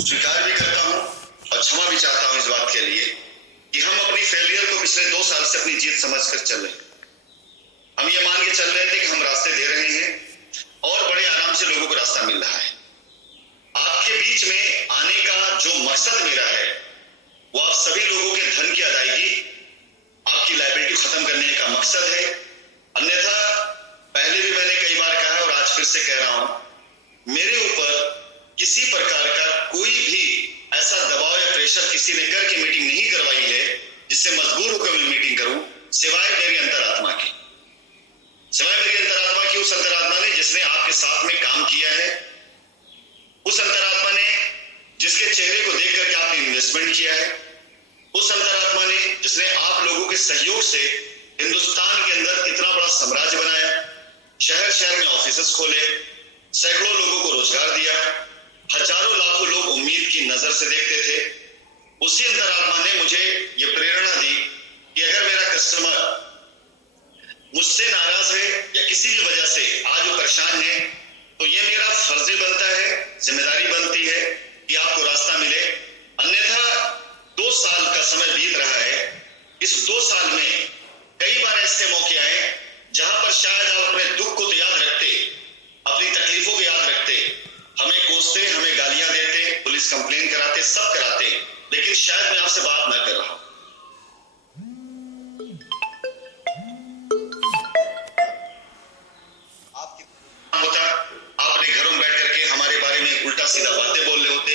स्वीकार भी करता हूं और क्षमा भी चाहता हूं इस बात के लिए कि हम अपनी फेलियर को पिछले 2 साल से अपनी जीत समझकर चल रहे हैं। हम ये मान के चल रहे थे कि हम रास्ते दे रहे हैं और बड़े आराम से लोगों को रास्ता मिल रहा है। आपके बीच में आने का जो मकसद मेरा है वो आप सभी लोगों के धन की अदायगी, आपकी लायबिलिटी खत्म करने का मकसद है। अन्यथा पहले भी मैंने कई बार कहा है और आज फिर से कह रहा हूं, मेरे ऊपर किसी प्रकार का कोई भी ऐसा दबाव या प्रेशर किसी ने करके मीटिंग नहीं करवाई है जिससे मजबूर होकर मैं मीटिंग करूं, सिवाय मेरी अंतरात्मा की। उस अंतरात्मा ने जिसने आपके साथ में काम किया है, उस अंतरात्मा ने जिसके चेहरे को देख करके आपने इन्वेस्टमेंट किया है, उस अंतरात्मा ने जिसने आप लोगों के सहयोग से हिंदुस्तान के अंदर इतना बड़ा साम्राज्य बनाया, शहर शहर में ऑफिसेस खोले, सैकड़ों लोगों को रोजगार दिया, हजारों लाखों लोग उम्मीद की नजर से देखते थे। उसी अंतरात्मा ने मुझे ये प्रेरणा दी कि अगर मेरा कस्टमर मुझसे नाराज है या किसी भी वजह से आज वो परेशान है, तो ये मेरा फर्ज बनता है, जिम्मेदारी बनती है कि आपको रास्ता मिले। अन्यथा 2 साल का समय बीत रहा है। इस 2 साल में कई बार ऐसे मौके आए जहां पर शायद आप अपने दुख को तो याद रखते, अपनी तकलीफों को याद रखते, हमें कोसते, हमें गालियां देते, पुलिस कंप्लेन कराते, सब कराते, लेकिन शायद मैं आपसे बात ना कर रहा हूं। आप अपने घरों में बैठ करके हमारे बारे में उल्टा सीधा बातें बोल रहे होते।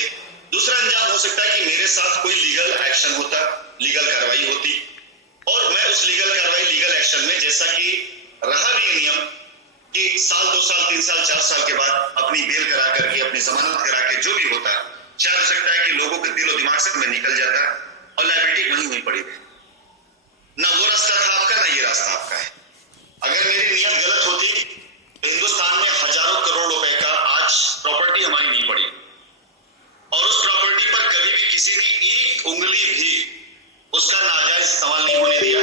दूसरा अंजाम हो सकता है कि मेरे साथ कोई लीगल एक्शन होता, लीगल कार्रवाई होती, और मैं उस लीगल कार्रवाई, लीगल एक्शन में, जैसा कि रहा भी नियम कि साल, 2 साल, 3 साल, 4 साल के बाद अपनी बेल करा करके, अपनी जमानत करा के जो भी होता, शायद हो सकता है कि लोगों के दिलो दिमाग से मैं निकल जाता और लायबिलिटी वहीं हुई पड़ी थी। ना वो रास्ता था आपका, ना ये रास्ता आपका है। अगर मेरी नियत गलत होती तो हिंदुस्तान में हजारों करोड़ रुपए का आज प्रॉपर्टी हमारी नहीं पड़ी, और उस प्रॉपर्टी पर कभी भी किसी ने एक उंगली भी उसका नाजायज इस्तेमाल नहीं होने दिया।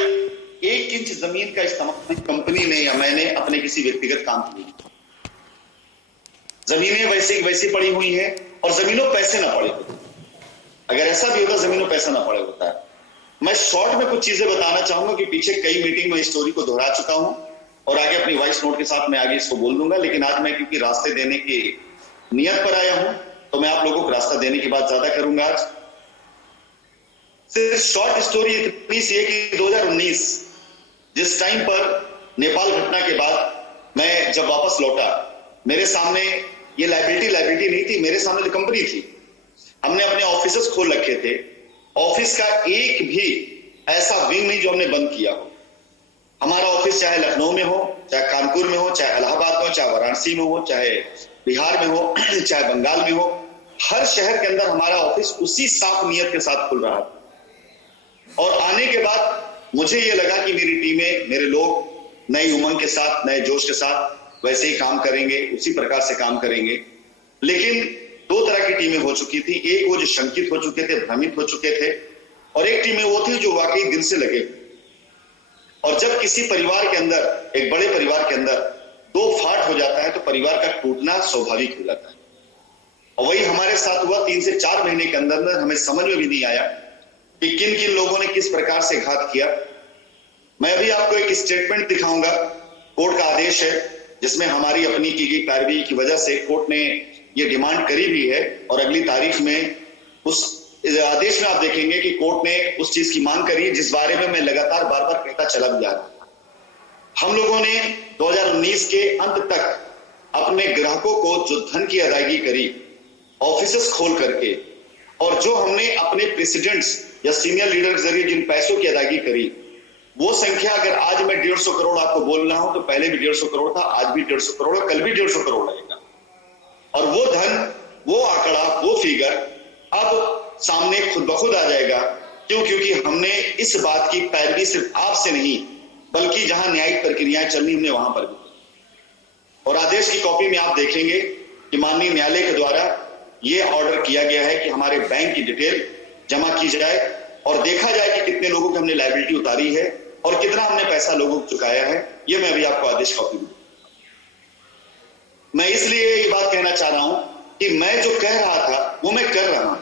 1 इंच जमीन का इस्तेमाल कंपनी ने या मैंने अपने किसी व्यक्तिगत काम के लिए, जमीनें वैसी वैसी पड़ी हुई हैं और जमीनों पैसे ना पड़े होते। अगर ऐसा भी होता जमीनों पैसा ना पड़े होता है। मैं शॉर्ट में कुछ चीजें बताना चाहूंगा कि पीछे कई मीटिंग में इस स्टोरी को दोहरा चुका हूं और आगे अपनी वॉइस नोट के साथ मैं आगे इसको बोल दूंगा, लेकिन आज मैं क्योंकि रास्ते देने की नियत पर आया हूं तो मैं आप लोगों को रास्ता देने की बात ज्यादा करूंगा। आज सिर्फ शॉर्ट स्टोरी इतनी सी है कि 2019 जिस टाइम पर नेपाल घटना के बाद मैं जब वापस लौटा, मेरे सामने ये लायबिलिटी नहीं थी, मेरे सामने जो कंपनी थी, हमने अपने ऑफिसेस खोल रखे थे। ऑफिस का एक भी ऐसा विंग नहीं जो हमने बंद किया हो। हमारा ऑफिस चाहे लखनऊ में हो, चाहे कानपुर में हो, चाहे इलाहाबाद में हो, चाहे वाराणसी में हो, चाहे बिहार में हो, चाहे बंगाल में हो, हर शहर के अंदर हमारा ऑफिस उसी साफ नियत के साथ खुल रहा था। और आने के बाद मुझे यह लगा कि मेरी टीमें, मेरे लोग नई उमंग के साथ, नए जोश के साथ वैसे ही काम करेंगे, उसी प्रकार से काम करेंगे। लेकिन 2 तरह की टीमें हो चुकी थी। एक वो जो शंकित हो चुके थे, भ्रमित हो चुके थे, और एक टीमें वो थी जो वाकई दिल से लगे। और जब किसी परिवार के अंदर, एक बड़े परिवार के अंदर 2 फाट हो जाता है तो परिवार का टूटना स्वाभाविक हो जाता है। और वही हमारे साथ हुआ। 3 से 4 महीने के अंदर हमें समझ में भी नहीं आया कि किन किन लोगों ने किस प्रकार से घात किया। मैं अभी आपको एक स्टेटमेंट दिखाऊंगा, कोर्ट का आदेश है जिसमें हमारी अपनी की गई कार्रवाई की वजह से कोर्ट ने ये डिमांड करी भी है, और अगली तारीख में उस आदेश में आप देखेंगे कि कोर्ट ने उस चीज की मांग करी है जिस बारे में मैं लगातार बार बार कहता चला भी जा रहा। हम लोगों ने 2019 के अंत तक अपने ग्राहकों को जो धन की अदायगी करी ऑफिसेस खोल करके, और जो हमने अपने प्रेसिडेंट्स या सीनियर लीडर के जरिए जिन पैसों की अदायगी करी, वो संख्या अगर आज मैं 150 करोड़ आपको बोल रहा हूं तो पहले भी 150 करोड़ था, आज भी 150 करोड़, कल भी 150 करोड़ रहेगा। और वो धन, वो आंकड़ा, वो फिगर अब सामने खुद ब खुद आ जाएगा। क्योंकि हमने इस बात की पैरवी सिर्फ आपसे नहीं, बल्कि जहां न्यायिक प्रक्रियाएं चल रही हमने वहां पर भी। और आदेश की कॉपी में आप देखेंगे कि माननीय न्यायालय के द्वारा यह ऑर्डर किया गया है कि हमारे बैंक की डिटेल जमा की जाए और देखा जाए कि कितने लोगों की हमने लायबिलिटी उतारी है और कितना हमने पैसा लोगों को चुकाया है। यह मैं अभी आपको आदेश कॉपी में, मैं इसलिए ये बात कहना चाह रहा हूं कि मैं जो कह रहा था वो मैं कर रहा हूं।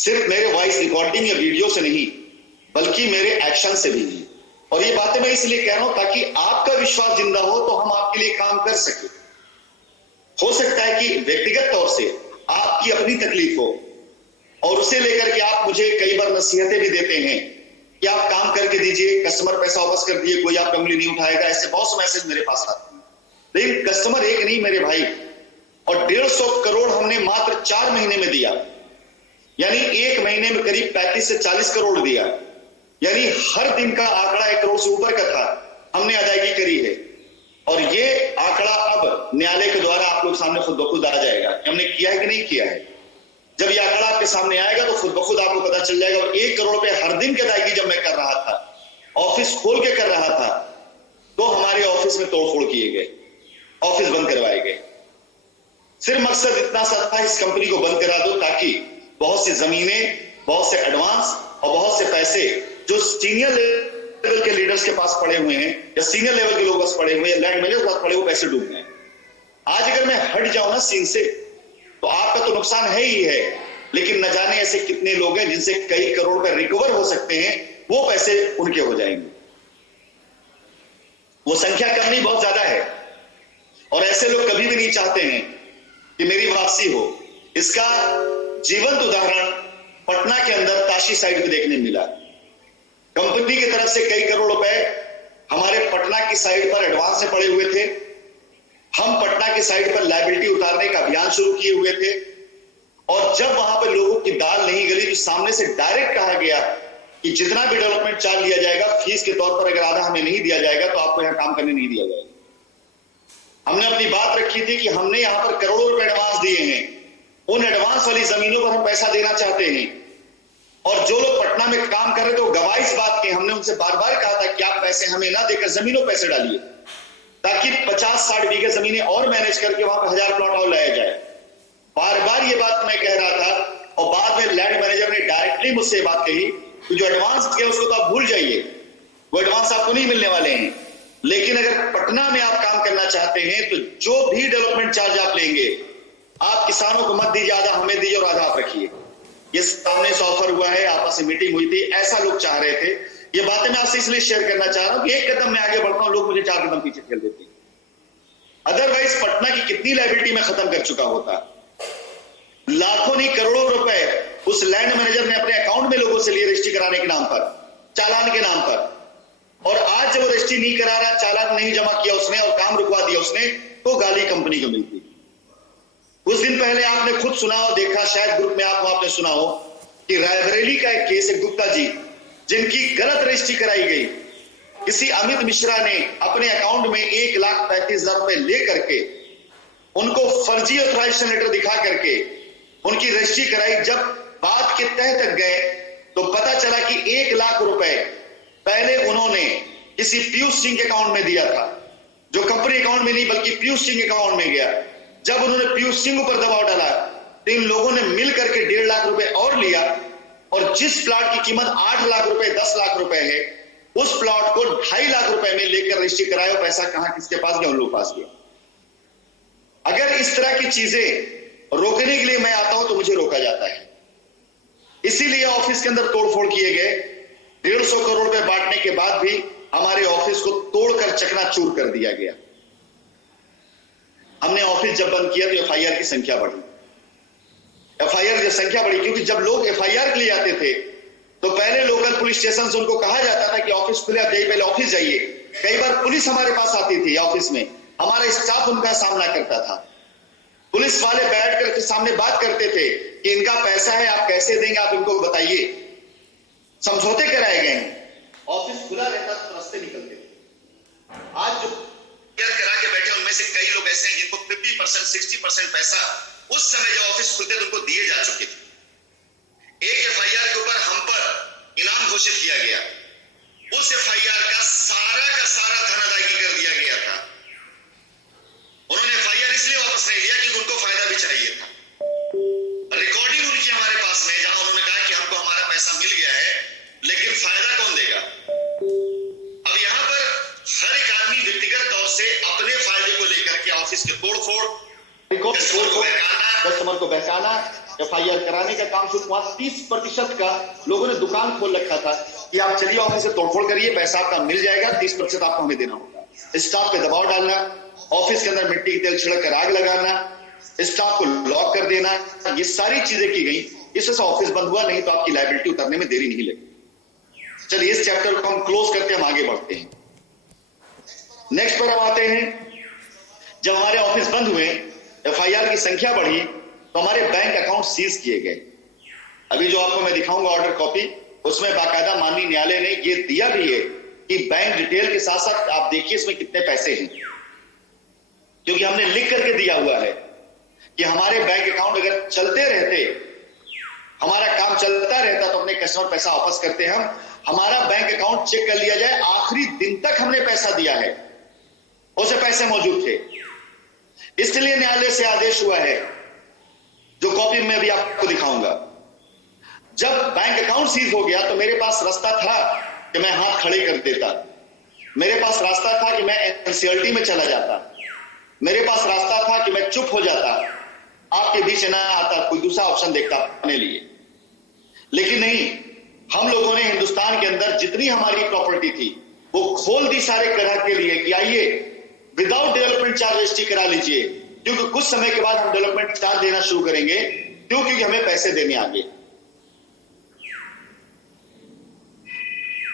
सिर्फ मेरे वॉइस रिकॉर्डिंग या वीडियो से नहीं बल्कि मेरे एक्शन से भी नहीं। और ये बातें मैं इसलिए कह रहा हूं ताकि आपका विश्वास जिंदा हो तो हम आपके लिए काम कर सके। हो सकता है कि व्यक्तिगत तौर से आपकी अपनी तकलीफ हो और उसे लेकर के आप मुझे कई बार नसीहतें भी देते हैं कि आप काम करके दीजिए, कस्टमर पैसा वापस कर दिए, कोई आपका उंगली नहीं उठाएगा। ऐसे बहुत से मैसेज मेरे पास आते हैं। लेकिन कस्टमर एक नहीं मेरे भाई, और 150 करोड़ हमने मात्र 4 महीने में दिया, यानी एक महीने में करीब 35 से 40 करोड़ दिया, यानी हर दिन का आंकड़ा 1 करोड़ से ऊपर का था, हमने अदायगी करी है। और ये आंकड़ा अब न्यायालय के द्वारा आप लोग सामने खुद ब खुद आ जाएगा कि हमने किया है कि नहीं किया है। जब ये आंकड़ा आपके सामने आएगा तो खुद ब खुद आपको पता चल जाएगा। और 1 करोड़ रुपए हर दिन की अदायगी जब मैं कर रहा था, ऑफिस खोल के कर रहा था, तो हमारे ऑफिस में तोड़फोड़ किए गए, ऑफिस बंद करवाए गए। सिर्फ मकसद इतना सा था, इस कंपनी को बंद करा दो ताकि बहुत सी जमीनें, बहुत से एडवांस और बहुत से पैसे जो सीनियर लेवल के लीडर्स के पास पड़े हुए हैं या सीनियर लेवल के लोग पास पड़े हुए हैं, लैंड मैनेजर के पास पड़े हुए पैसे डूब गए। आज अगर मैं हट जाऊं ना सीन से तो आपका तो नुकसान है ही है, लेकिन न जाने ऐसे कितने लोग हैं जिनसे कई करोड़ रुपए रिकवर हो सकते हैं, वो पैसे उनके हो जाएंगे। वो संख्या कम नहीं, बहुत ज्यादा है। और ऐसे लोग कभी भी नहीं चाहते हैं कि मेरी वापसी हो। इसका जीवंत उदाहरण पटना के अंदर ताशी साइड पे देखने मिला। कंपनी की तरफ से कई करोड़ रुपए हमारे पटना की साइड पर एडवांस में पड़े हुए थे। हम पटना की साइड पर लायबिलिटी उतारने का अभियान शुरू किए हुए थे, और जब वहां पर लोगों की दाल नहीं गली तो सामने से डायरेक्ट कहा गया कि जितना भी डेवलपमेंट चार्ज लिया जाएगा, फीस के तौर पर अगर आधा हमें नहीं दिया जाएगा तो आपको यहां काम करने नहीं दिया जाएगा। हमने अपनी बात रखी थी कि हमने यहां पर करोड़ों रुपए एडवांस दिए हैं, उन एडवांस वाली जमीनों पर हम पैसा देना चाहते हैं। और जो लोग पटना में काम कर रहे थे वो गवाह इस बात के, हमने उनसे बार बार कहा था कि आप पैसे हमें ना देकर जमीनों पैसे डालिए ताकि 50-60 बीघे जमीनें और मैनेज करके वहां पर 1000 प्लॉट और लाया जाए। बार बार ये बात मैं कह रहा था, और बाद में लैंड मैनेजर ने डायरेक्टली मुझसे बात कही कि जो एडवांस किया उसको तो आप भूल जाइए, वो एडवांस आपको नहीं मिलने वाले हैं। लेकिन अगर पटना में आप काम करना चाहते हैं तो जो भी डेवलपमेंट चार्ज आप लेंगे, आप किसानों को मत दीजिए, आधा हमें दीजिए और आधा आप रखिए। ये सामने से ऑफर हुआ है, आपस में मीटिंग हुई थी, ऐसा लोग चाह रहे थे। ये बातें मैं आपसे इसलिए शेयर करना चाह रहा हूं कि एक कदम मैं आगे बढ़ता हूं, लोग मुझे 4 कदम पीछे खेल देते हैं। अदरवाइज पटना की कितनी लायबिलिटी मैं खत्म कर चुका होता। लाखों नहीं करोड़ों रुपए उस लैंड मैनेजर ने अपने अकाउंट में लोगों से लिए रजिस्ट्री कराने के नाम पर, चालान के नाम पर। और आज जब वो रजिस्ट्री नहीं करा रहा, चालान नहीं जमा किया उसने और काम रुकवा दिया उसने, तो गाली कंपनी को मिलती। कुछ दिन पहले आपने खुद सुना और देखा, शायद ग्रुप में आपने सुना हो कि रायबरेली का एक केस है, गुप्ता जी जिनकी गलत रजिस्ट्री कराई गई। किसी अमित मिश्रा ने अपने अकाउंट में 1,35,000 रुपए लेकर के उनको फर्जी ऑथराइजेशन लेटर दिखा करके उनकी रजिस्ट्री कराई। जब बात के तह तक गए तो पता चला कि 1 लाख रुपए पहले उन्होंने किसी पीयूष सिंह के अकाउंट में दिया था, जो कंपनी अकाउंट में नहीं बल्कि पीयूष सिंह के अकाउंट में गया। जब उन्होंने पीयूष सिंह पर दबाव डाला तो इन लोगों ने मिल करके 1.5 लाख रुपए और लिया, और जिस प्लॉट की कीमत 8 लाख रुपए 10 लाख रुपए है, उस प्लॉट को 2.5 लाख रुपए में लेकर रजिस्ट्री कराया। पैसा कहां किसके पास गया? उन लोगों के पास गया। अगर इस तरह की चीजें रोकने के लिए मैं आता हूं तो मुझे रोका जाता है। इसीलिए ऑफिस के अंदर तोड़फोड़ किए गए। 150 करोड़ रुपए बांटने के बाद भी हमारे ऑफिस को तोड़कर चकनाचूर कर दिया गया। हमने ऑफिस जब बंद किया तो एफआईआर की संख्या बढ़ी। एफआईआर की संख्या बढ़ी क्योंकि जब लोग एफआईआर के लिए आते थे तो पहले लोकल पुलिस स्टेशन से उनको कहा जाता था कि ऑफिस खुले, आप पहले ऑफिस जाइए। कई बार पुलिस हमारे पास आती थी ऑफिस में, हमारा स्टाफ उनका सामना करता था। पुलिस वाले बैठ कर सामने बात करते थे कि इनका पैसा है, आप कैसे देंगे, आप इनको बताइए। समझौते कराए गए हैं। ऑफिस खुला रहता तो रास्ते निकलते थे। आज जो करा के बैठे उनमें से कई लोग ऐसे हैं जिनको 50%, 60% पैसा उस समय जो ऑफिस खुलते थे उनको दिए जा चुके थे। एक एफआईआर के ऊपर हम पर इनाम घोषित किया गया। उस एफआईआर का सारा धन अदायगी कर दिया गया था। उन्होंने एफआईआर इसलिए वापस नहीं लिया क्योंकि उनको फायदा भी चाहिए था। रिकॉर्डिंग उनकी हमारे पास में, जहां उन्होंने कहा कि हमको हमारा पैसा मिल गया है, लेकिन फायदा कौन देगा? अब यहां पर हर एक आदमी व्यक्तिगत तौर से अपने फायदे को लेकर के ऑफिस के तोड़फोड़, कस्टमर को बहकाना एफआईआर कराने का काम शुरू हुआ। 30% का लोगों ने दुकान खोल रखा था कि आप चलिए ऑफिस से तोड़फोड़ करिए, पैसा आपका मिल जाएगा, 30% आपको हमें देना होगा। स्टाफ पे दबाव डालना, ऑफिस के अंदर मिट्टी के तेल छिड़क कर आग लगाना, स्टाफ को लॉक कर देना, ये सारी चीजें की गई। इस वजह से ऑफिस बंद हुआ, नहीं तो आपकी लायबिलिटी उतरने में देरी नहीं लगी। चलिए इस चैप्टर को हम क्लोज करते हैं, हम आगे बढ़ते हैं। नेक्स्ट पर हम आते हैं। जब हमारे ऑफिस बंद हुए, एफआईआर की संख्या बढ़ी, तो हमारे बैंक अकाउंट सीज किए गए। अभी जो आपको मैं दिखाऊंगा ऑर्डर कॉपी, उसमें बाकायदा माननीय न्यायालय ने यह दिया भी है कि बैंक डिटेल के साथ साथ आप देखिए इसमें कितने पैसे हैं, क्योंकि हमने लिख करके दिया हुआ है कि हमारे बैंक अकाउंट अगर चलते रहते, हमारा काम चलता रहता, तो अपने कस्टमर पैसा वापस करते हम। हमारा बैंक अकाउंट चेक कर लिया जाए, आखिरी दिन तक हमने पैसा दिया है, उसे पैसे मौजूद थे। इसलिए न्यायालय से आदेश हुआ है, जो कॉपी में भी आपको दिखाऊंगा। जब बैंक अकाउंट सीज हो गया तो मेरे पास रास्ता था कि मैं हाथ खड़े कर देता, मेरे पास रास्ता था कि मैं एनसीएलटी में चला जाता, मेरे पास रास्ता था कि मैं चुप हो जाता, आपके बीच ना आता, कोई दूसरा ऑप्शन देखता अपने लिए। लेकिन नहीं, हम लोगों ने हिंदुस्तान के अंदर जितनी हमारी प्रॉपर्टी थी वो खोल दी सारे ग्राहक के लिए कि आइए विदाउट डेवलपमेंट चार्ज रजिस्ट्री करा लीजिए, क्योंकि कुछ समय के बाद हम डेवलपमेंट चार्ज देना शुरू करेंगे, क्योंकि हमें पैसे देने आगे।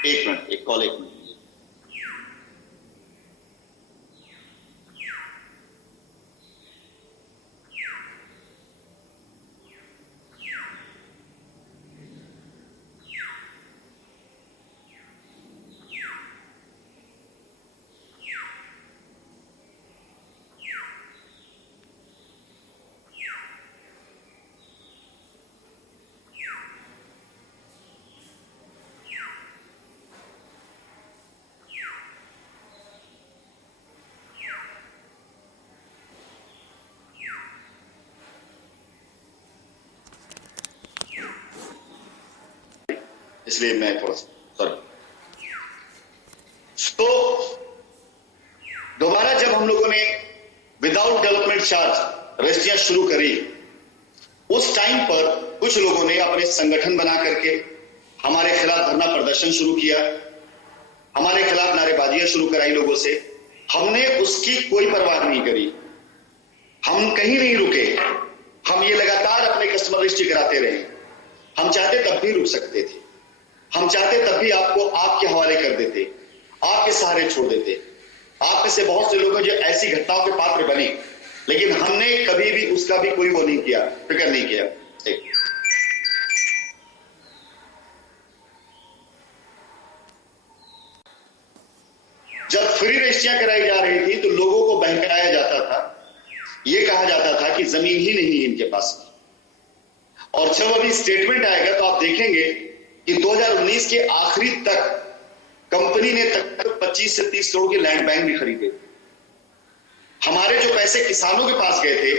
एक मिनट, एक कॉल, एक मिनट। इसलिए मैं थोड़ा सॉरी। तो दोबारा जब हम लोगों ने विदाउट डेवलपमेंट चार्ज रजिस्ट्रियां शुरू करी, उस टाइम पर कुछ लोगों ने अपने संगठन बना करके हमारे खिलाफ धरना प्रदर्शन शुरू किया, हमारे खिलाफ नारेबाजियां शुरू कराई लोगों से। हमने उसकी कोई परवाह नहीं करी, हम कहीं नहीं रुके, हम ये लगातार अपने कस्टमर रजिस्ट्री कराते रहे। हम चाहते तब भी रुक सकते थे, हम चाहते तब भी आपको आपके हवाले कर देते, आपके सहारे छोड़ देते। आप में से बहुत से लोग जो ऐसी घटनाओं के पात्र बने, लेकिन हमने कभी भी उसका भी कोई वो नहीं किया, फिक्र नहीं किया। जब फ्री रजिस्ट्रियां कराई जा रही थी तो लोगों को बहकाया जाता था, यह कहा जाता था कि जमीन ही नहीं है इनके पास। और जब अभी स्टेटमेंट आएगा तो आप देखेंगे कि 2019 के आखिरी तक कंपनी ने तक 25 से 30 करोड़ के लैंड बैंक भी खरीदे। हमारे जो पैसे किसानों के पास गए थे,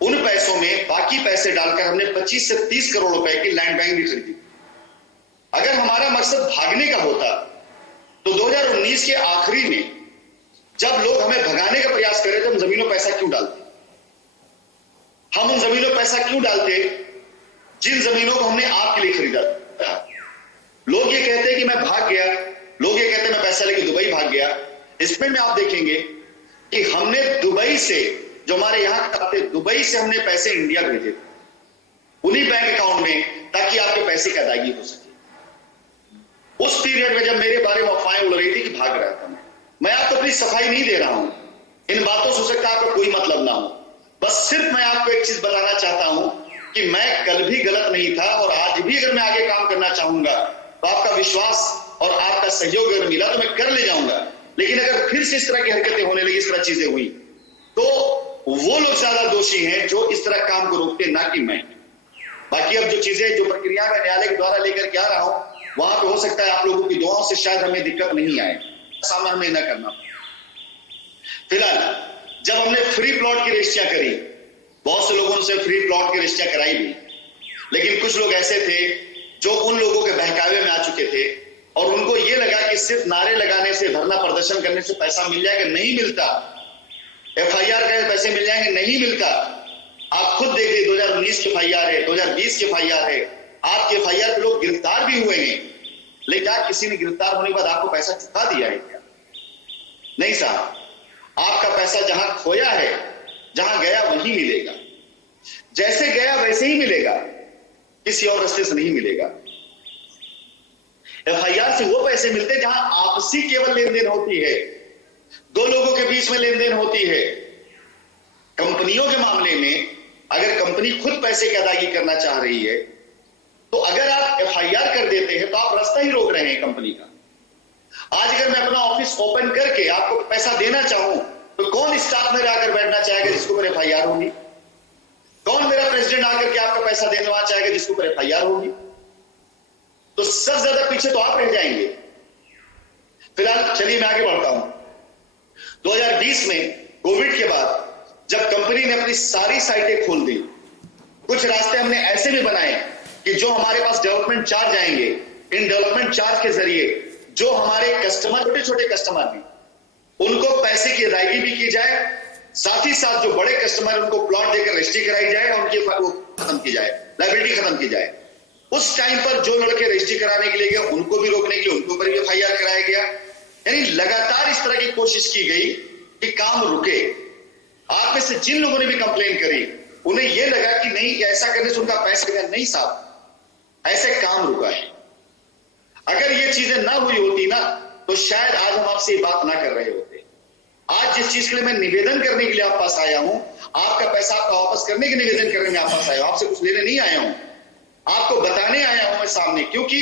उन पैसों में बाकी पैसे डालकर हमने 25 से 30 करोड़ रुपए की लैंड बैंक भी खरीदी। अगर हमारा मकसद भागने का होता तो 2019 के आखिरी में जब लोग हमें भगाने का प्रयास कर रहे थे, हम जमीनों पैसा क्यों डालते? हम उन जमीनों पैसा क्यों डालते जिन जमीनों को हमने आपके लिए खरीदा था? लोग ये कहते हैं कि मैं भाग गया, लोग ये कहते हैं मैं पैसा लेके दुबई भाग गया। इसमें में आप देखेंगे कि हमने दुबई से, जो हमारे यहां खाते, दुबई से हमने पैसे इंडिया भेजे उन्हीं बैंक अकाउंट में, ताकि आपके पैसे की अदायगी हो सके। उस पीरियड में जब मेरे बारे में अफवाहें उड़ रही थी कि भाग रहा था मैं आपको अपनी सफाई नहीं दे रहा हूं, इन बातों से हो सकता है आपको कोई मतलब ना हो, बस सिर्फ मैं आपको एक चीज बताना चाहता हूं कि मैं कल भी गलत नहीं था, और आज भी अगर मैं आगे काम करना चाहूंगा तो आपका विश्वास और आपका सहयोग अगर मिला तो मैं कर ले जाऊंगा। लेकिन अगर फिर से इस तरह की हरकतें होने लगी, इस तरह चीजें हुई, तो वो लोग ज्यादा दोषी हैं जो इस तरह काम को रोकते, ना कि मैं। बाकी अब जो चीजें, जो प्रक्रिया मैं न्यायालय के द्वारा लेकर के आ रहा हूं, वहां पे हो सकता है आप लोगों की दुआओं से शायद हमें दिक्कत नहीं आए, सामना हमें न करना। फिलहाल जब हमने फ्री प्लॉट की रजिस्ट्रियां करी, बहुत से लोगों से फ्री प्लॉट की रजिस्ट्रियां कराई भी, लेकिन कुछ लोग ऐसे थे जो उन लोगों के बहकावे में आ चुके थे, और उनको ये लगा कि सिर्फ नारे लगाने से, धरना प्रदर्शन करने से पैसा मिल जाएगा। नहीं मिलता। एफआईआर का पैसे मिल जाएंगे, नहीं मिलता। आप खुद देख लीजिए, 2019 की एफआईआर है, 2020 की एफआईआर है, आपके एफआईआर पे लोग गिरफ्तार भी हुए हैं, लेकिन क्या किसी ने गिरफ्तार होने के बाद आपको पैसा चुका दिया है क्या? नहीं साहब, आपका पैसा जहां खोया है, जहां गया वहीं मिलेगा, जैसे गया वैसे ही मिलेगा, किसी और रास्ते से नहीं मिलेगा। एफआईआर से वो पैसे मिलते हैं जहां आपसी केवल लेन देन होती है, दो लोगों के बीच में लेन देन होती है। कंपनियों के मामले में अगर कंपनी खुद पैसे की अदायगी करना चाह रही है, तो अगर आप एफआईआर कर देते हैं तो आप रास्ता ही रोक रहे हैं कंपनी का। आज अगर मैं अपना ऑफिस ओपन करके आपको पैसा देना चाहूं, तो कौन स्टाफ में आकर बैठना चाहेगा जिसके ऊपर एफआईआर होगी? कौन मेरा प्रेसिडेंट आकर के आपका पैसा देना चाहेगा जिसके ऊपर एफआईआर होगी? तो सबसे ज्यादा पीछे तो आप रह जाएंगे। फिलहाल चलिए मैं आगे बढ़ता हूं। 2020 में कोविड के बाद जब कंपनी ने अपनी सारी साइटें खोल दी, कुछ रास्ते हमने ऐसे भी बनाए कि जो हमारे पास डेवलपमेंट चार्ज आएंगे, इन डेवलपमेंट चार्ज के जरिए जो हमारे कस्टमर, छोटे छोटे कस्टमर भी, उनको पैसे की अदायगी भी की जाए, साथ ही साथ जो बड़े कस्टमर उनको प्लॉट देकर रजिस्ट्री कराई जाए और उनकी वो खत्म की जाए, लायबिलिटी खत्म की जाए। उस टाइम पर जो लड़के रजिस्ट्री कराने के लिए गए उनको भी रोकने के लिए उनको पर भी एफआईआर कराया गया। यानी लगातार इस तरह की कोशिश की गई कि काम रुके। आप में से जिन लोगों ने भी कंप्लेन करी, उन्हें यह लगा कि नहीं ऐसा करने से उनका पैसा गया। नहीं साहब, ऐसे काम रुका है। अगर ये चीजें ना हुई होती ना, तो शायद आज हम आपसे ये बात ना कर रहे होते। आज जिस चीज के लिए मैं निवेदन करने के लिए आप पास आया हूं, आपका पैसा आपका वापस करने के निवेदन करने में आप पास आया हूं, आपसे कुछ लेने नहीं आया हूं, आपको बताने आया हूं मैं सामने। क्योंकि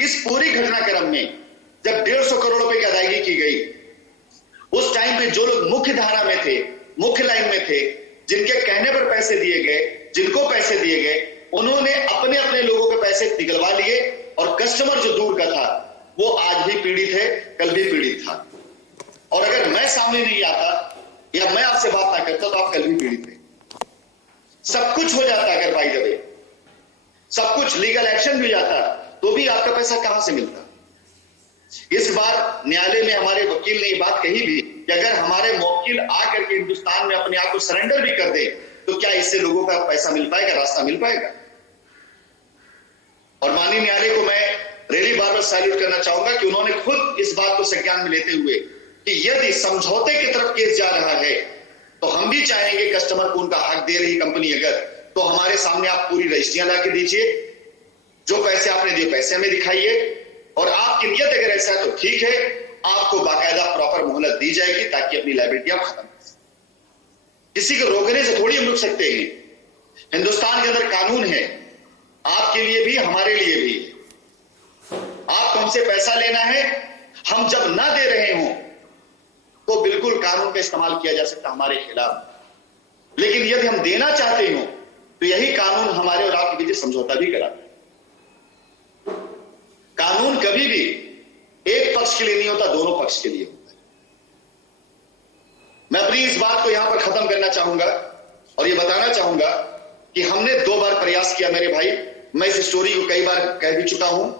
इस पूरी घटनाक्रम में जब 150 करोड़ रुपए की अदायगी की गई, उस टाइम पे जो लोग मुख्य धारा में थे, मुख्य लाइन में थे, जिनके कहने पर पैसे दिए गए, जिनको पैसे दिए गए, उन्होंने अपने अपने लोगों के पैसे निकलवा लिए और कस्टमर जो दूर का था वो आज भी पीड़ित है, कल भी पीड़ित था। और अगर मैं सामने नहीं आता या मैं आपसे बात ना करता तो आप कल भी पीड़ित थे। सब कुछ हो जाता अगर बाय द वे, सब कुछ लीगल एक्शन भी जाता, तो भी आपका पैसा कहां से मिलता? इस बार न्यायालय में हमारे वकील ने ये बात कही भी कि अगर हमारे वकील आकर के हिंदुस्तान में अपने आप को सरेंडर भी कर दे, तो क्या इससे लोगों का पैसा मिल पाएगा, रास्ता मिल पाएगा? और माननीय न्यायालय को मैं रेली बार बार सैल्यूट करना चाहूंगा कि उन्होंने खुद इस बात को संज्ञान में लेते हुए कि यदि समझौते की तरफ केस जा रहा है, तो हम भी चाहेंगे कस्टमर को उनका हक दे रही कंपनी अगर, तो हमारे सामने आप पूरी रजिस्ट्रियां लाके दीजिए, जो पैसे आपने दिए पैसे हमें दिखाइए, और आपकी नियत अगर ऐसा है तो ठीक है, आपको बाकायदा प्रॉपर मोहलत दी जाएगी ताकि अपनी लायबिलिटी आप खत्म कर सकें। किसी को रोकने से थोड़ी हम रुक सकते हैं। हिंदुस्तान के अंदर कानून है, आपके लिए भी हमारे लिए भी। आपको हमसे पैसा लेना है, हम जब ना दे रहे हों तो बिल्कुल कानून का इस्तेमाल किया जा सकता हमारे खिलाफ, लेकिन यदि हम देना चाहते हो तो यही कानून हमारे और आपके बीच समझौता भी कराता है। कानून कभी भी एक पक्ष के लिए नहीं होता, दोनों पक्ष के लिए होता है। मैं अपनी इस बात को यहां पर खत्म करना चाहूंगा और ये बताना चाहूंगा कि हमने 2 बार प्रयास किया मेरे भाई। मैं इस स्टोरी को कई बार कह भी चुका हूं,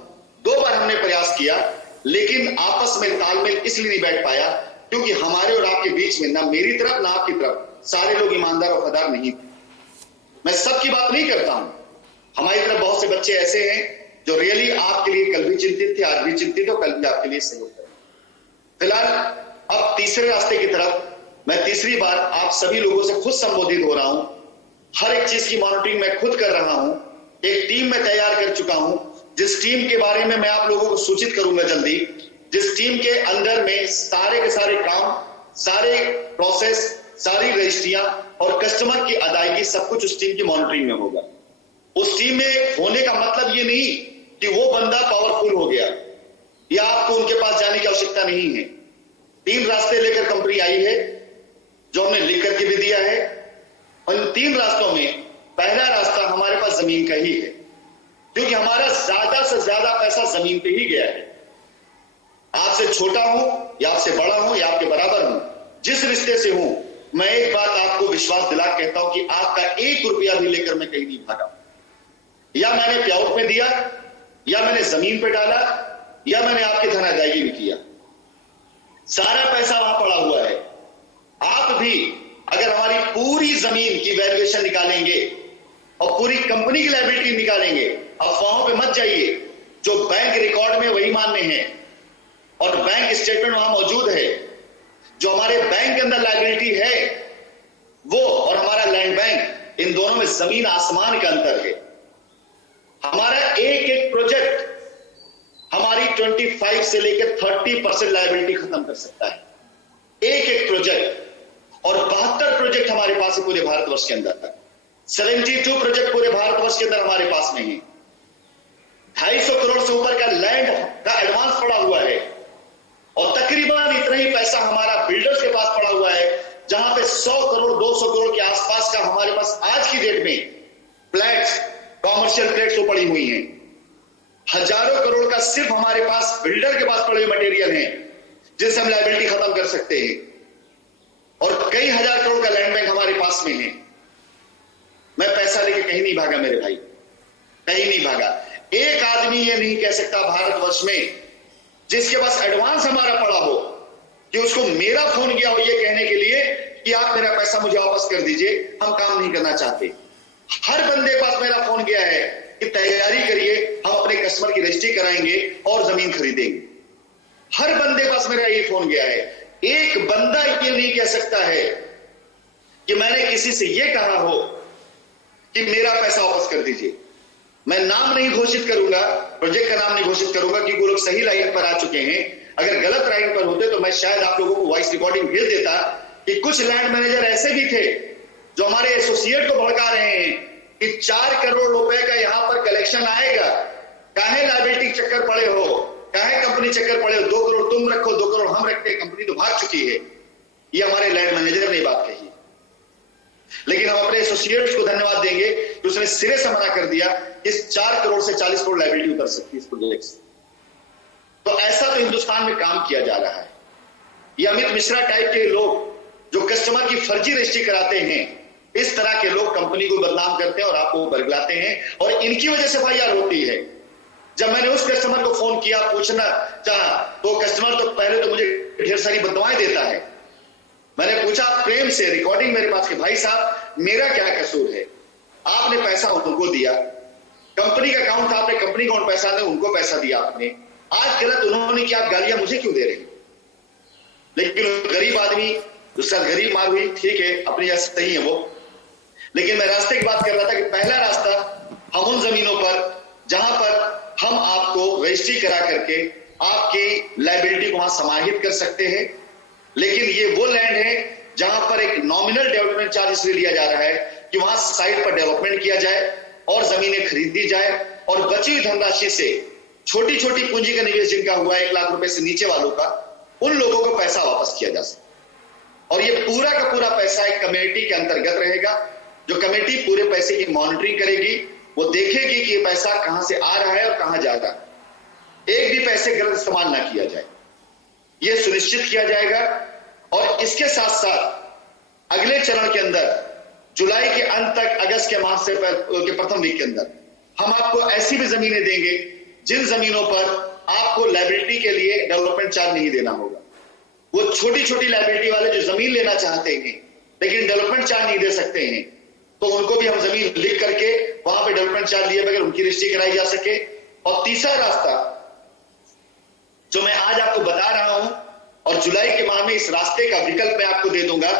2 बार हमने प्रयास किया, लेकिन आपस में तालमेल इसलिए नहीं बैठ पाया क्योंकि हमारे और आपके बीच में ना मेरी तरफ ना आपकी तरफ सारे लोग ईमानदार और वफादार नहीं थे। मैं सबकी बात नहीं करता हूं, हमारी तरफ बहुत से बच्चे ऐसे हैं जो रियली आपके लिए कल भी चिंतित थे, आज भी चिंतित हो, कल भी आपके लिए सहयोग करें। फिलहाल अब तीसरे रास्ते की तरफ मैं तीसरी बार आप सभी लोगों से खुद संबोधित हो रहा हूं। हर एक चीज की मॉनिटरिंग मैं खुद कर रहा हूं। एक टीम मैं तैयार कर चुका हूं, जिस टीम के बारे में मैं आप लोगों को सूचित करूंगा जल्दी, जिस टीम के अंदर में सारे के सारे काम, सारे प्रोसेस, सारी रजिस्ट्रियां और कस्टमर की अदायगी सब कुछ उस टीम की मॉनिटरिंग में होगा। उस टीम में होने का मतलब ये नहीं कि वो बंदा पावरफुल हो गया या आपको उनके पास जाने की आवश्यकता नहीं है। 3 रास्ते लेकर कंपनी आई है जो हमने लिख करके भी दिया है, और इन 3 रास्तों में पहला रास्ता हमारे पास जमीन का ही है, क्योंकि हमारा ज्यादा से ज्यादा पैसा जमीन पे ही गया है। आपसे छोटा हूं या आपसे बड़ा हूं या आपके बराबर हूं, जिस रिश्ते से हूं, मैं एक बात आपको विश्वास दिला कहता हूं कि आपका 1 रुपया भी लेकर मैं कहीं नहीं भागा। या मैंने प्याउट में दिया, या मैंने जमीन पे डाला, या मैंने आपकी धन अदायगी भी किया। सारा पैसा वहां पड़ा हुआ है। आप भी अगर हमारी पूरी जमीन की वैल्यूएशन निकालेंगे और पूरी कंपनी की लायबिलिटी निकालेंगे, अफवाहों पे मत जाइए, जो बैंक रिकॉर्ड में वही मान्य है और बैंक स्टेटमेंट वहां मौजूद है। जो हमारे बैंक के अंदर लायबिलिटी है वो और हमारा लैंड बैंक, इन दोनों में जमीन आसमान का अंतर है। हमारा एक एक प्रोजेक्ट हमारी 25 से लेकर 30% लायबिलिटी खत्म कर सकता है, एक एक प्रोजेक्ट। और 72 प्रोजेक्ट हमारे पास है पूरे भारतवर्ष के अंदर, 72 प्रोजेक्ट पूरे भारतवर्ष के अंदर हमारे पास में है। 250 करोड़ से ऊपर का लैंड का एडवांस पड़ा हुआ है और तकरीबन इतना ही पैसा हमारा बिल्डर्स के पास पड़ा हुआ है, जहां पे 100 करोड़ 200 करोड़ के आसपास का हमारे पास आज की डेट में फ्लैट्स, कॉमर्शियल फ्लैट्स पड़ी हुई हैं। हजारों करोड़ का सिर्फ हमारे पास बिल्डर के पास पड़े हुए मटेरियल हैं जिनसे हम लायबिलिटी खत्म कर सकते हैं, और कई हजार करोड़ का लैंड बैंक हमारे पास में है। मैं पैसा लेके कहीं नहीं भागा मेरे भाई, कहीं नहीं भागा। एक आदमी ये नहीं कह सकता भारतवर्ष में जिसके पास एडवांस हमारा पड़ा हो कि उसको मेरा फोन किया हो ये कहने के लिए कि आप मेरा पैसा मुझे वापस कर दीजिए, हम काम नहीं करना चाहते। हर बंदे के पास मेरा फोन गया है कि तैयारी करिए, हम अपने कस्टमर की रजिस्ट्री कराएंगे और जमीन खरीदेंगे। हर बंदे के पास मेरा ये फोन गया है। एक बंदा ये नहीं कह सकता है कि मैंने किसी से ये कहा हो कि मेरा पैसा वापस कर दीजिए। मैं नाम नहीं घोषित करूंगा, प्रोजेक्ट का नाम नहीं घोषित करूंगा कि वो लोग सही लाइन पर आ चुके हैं। अगर गलत लाइन पर होते तो मैं शायद आप लोगों को वॉइस रिकॉर्डिंग भेज देता कि कुछ लैंड मैनेजर ऐसे भी थे जो हमारे एसोसिएट को भड़का रहे हैं कि 4 करोड़ रुपए का यहां पर कलेक्शन आएगा, काहे लायबिलिटी चक्कर पड़े हो, काहे कंपनी चक्कर पड़े हो, 2 करोड़ तुम रखो 2 करोड़ हम रखते, कंपनी तो भाग चुकी है। ये हमारे लैंड मैनेजर ने बात कही, लेकिन हम अपने एसोसिएट्स को धन्यवाद देंगे कि उसने सिरे से मना कर दिया इस 4 करोड़ से 40 करोड़ लायबिलिटी उतर सकती है इस प्रोजेक्ट से। तो ऐसा तो हिंदुस्तान में काम किया जा रहा है। ये अमित मिश्रा टाइप के लोग जो कस्टमर की फर्जी रजिस्ट्री कराते हैं, इस तरह के लोग कंपनी को बदनाम करते हैं और आपको बरगलाते हैं, और इनकी वजह से FIR होती है। जब मैंने उस कस्टमर को फोन किया, पूछना चाहा, तो कस्टमर तो पहले तो मुझे ढेर सारी बददुआएं देता है। मैंने पूछा प्रेम से, रिकॉर्डिंग मेरे पास, कि भाई साहब मेरा क्या कसूर है, आपने पैसा उनको दिया, कंपनी का अकाउंट था, आपने कंपनी को पैसा दे, उनको पैसा दिया आपने, आज गलत उन्होंने किया, आप गालियां मुझे क्यों दे रहे हैं? लेकिन गरीब आदमी, उसका गरीब मार हुई, ठीक है, अपनी जैसे सही है वो। लेकिन मैं रास्ते की बात कर रहा था कि पहला रास्ता हम उन जमीनों पर जहां पर हम आपको रजिस्ट्री करा करके आपकी लायबिलिटी को वहां समाहित कर सकते हैं। लेकिन ये वो लैंड है जहां पर एक नॉमिनल डेवलपमेंट चार्ज इसलिए लिया जा रहा है कि वहां साइट पर डेवलपमेंट किया जाए और जमीनें खरीदी जाए, और बची हुई धनराशि से छोटी छोटी पूंजी का निवेश जिनका हुआ है 1 लाख रुपए से नीचे वालों का, उन लोगों को पैसा वापस किया जा सके। और ये पूरा का पूरा पैसा एक कमेटी के अंतर्गत रहेगा, जो कमेटी पूरे पैसे की मॉनिटरिंग करेगी, वो देखेगी कि ये पैसा कहां से आ रहा है और कहां जा रहा है, एक भी पैसे गलत इस्तेमाल ना किया जाए, ये सुनिश्चित किया जाएगा। और इसके साथ साथ अगले चरण के अंदर जुलाई के अंत तक, अगस्त के माह से के प्रथम वीक के अंदर हम आपको ऐसी भी जमीनें देंगे जिन जमीनों पर आपको लायबिलिटी के लिए डेवलपमेंट चार्ज नहीं देना होगा। वो छोटी छोटी लायबिलिटी वाले जो जमीन लेना चाहते हैं लेकिन डेवलपमेंट चार्ज नहीं दे सकते हैं, तो उनको भी हम जमीन लिख करके वहां पे डेवलपमेंट चार्ज लिए बगैर उनकी रजिस्ट्री कराई जा सके। और तीसरा रास्ता जो मैं आज आपको बता रहा हूं और जुलाई के माह में इस रास्ते का विकल्प मैं आपको दे दूंगा,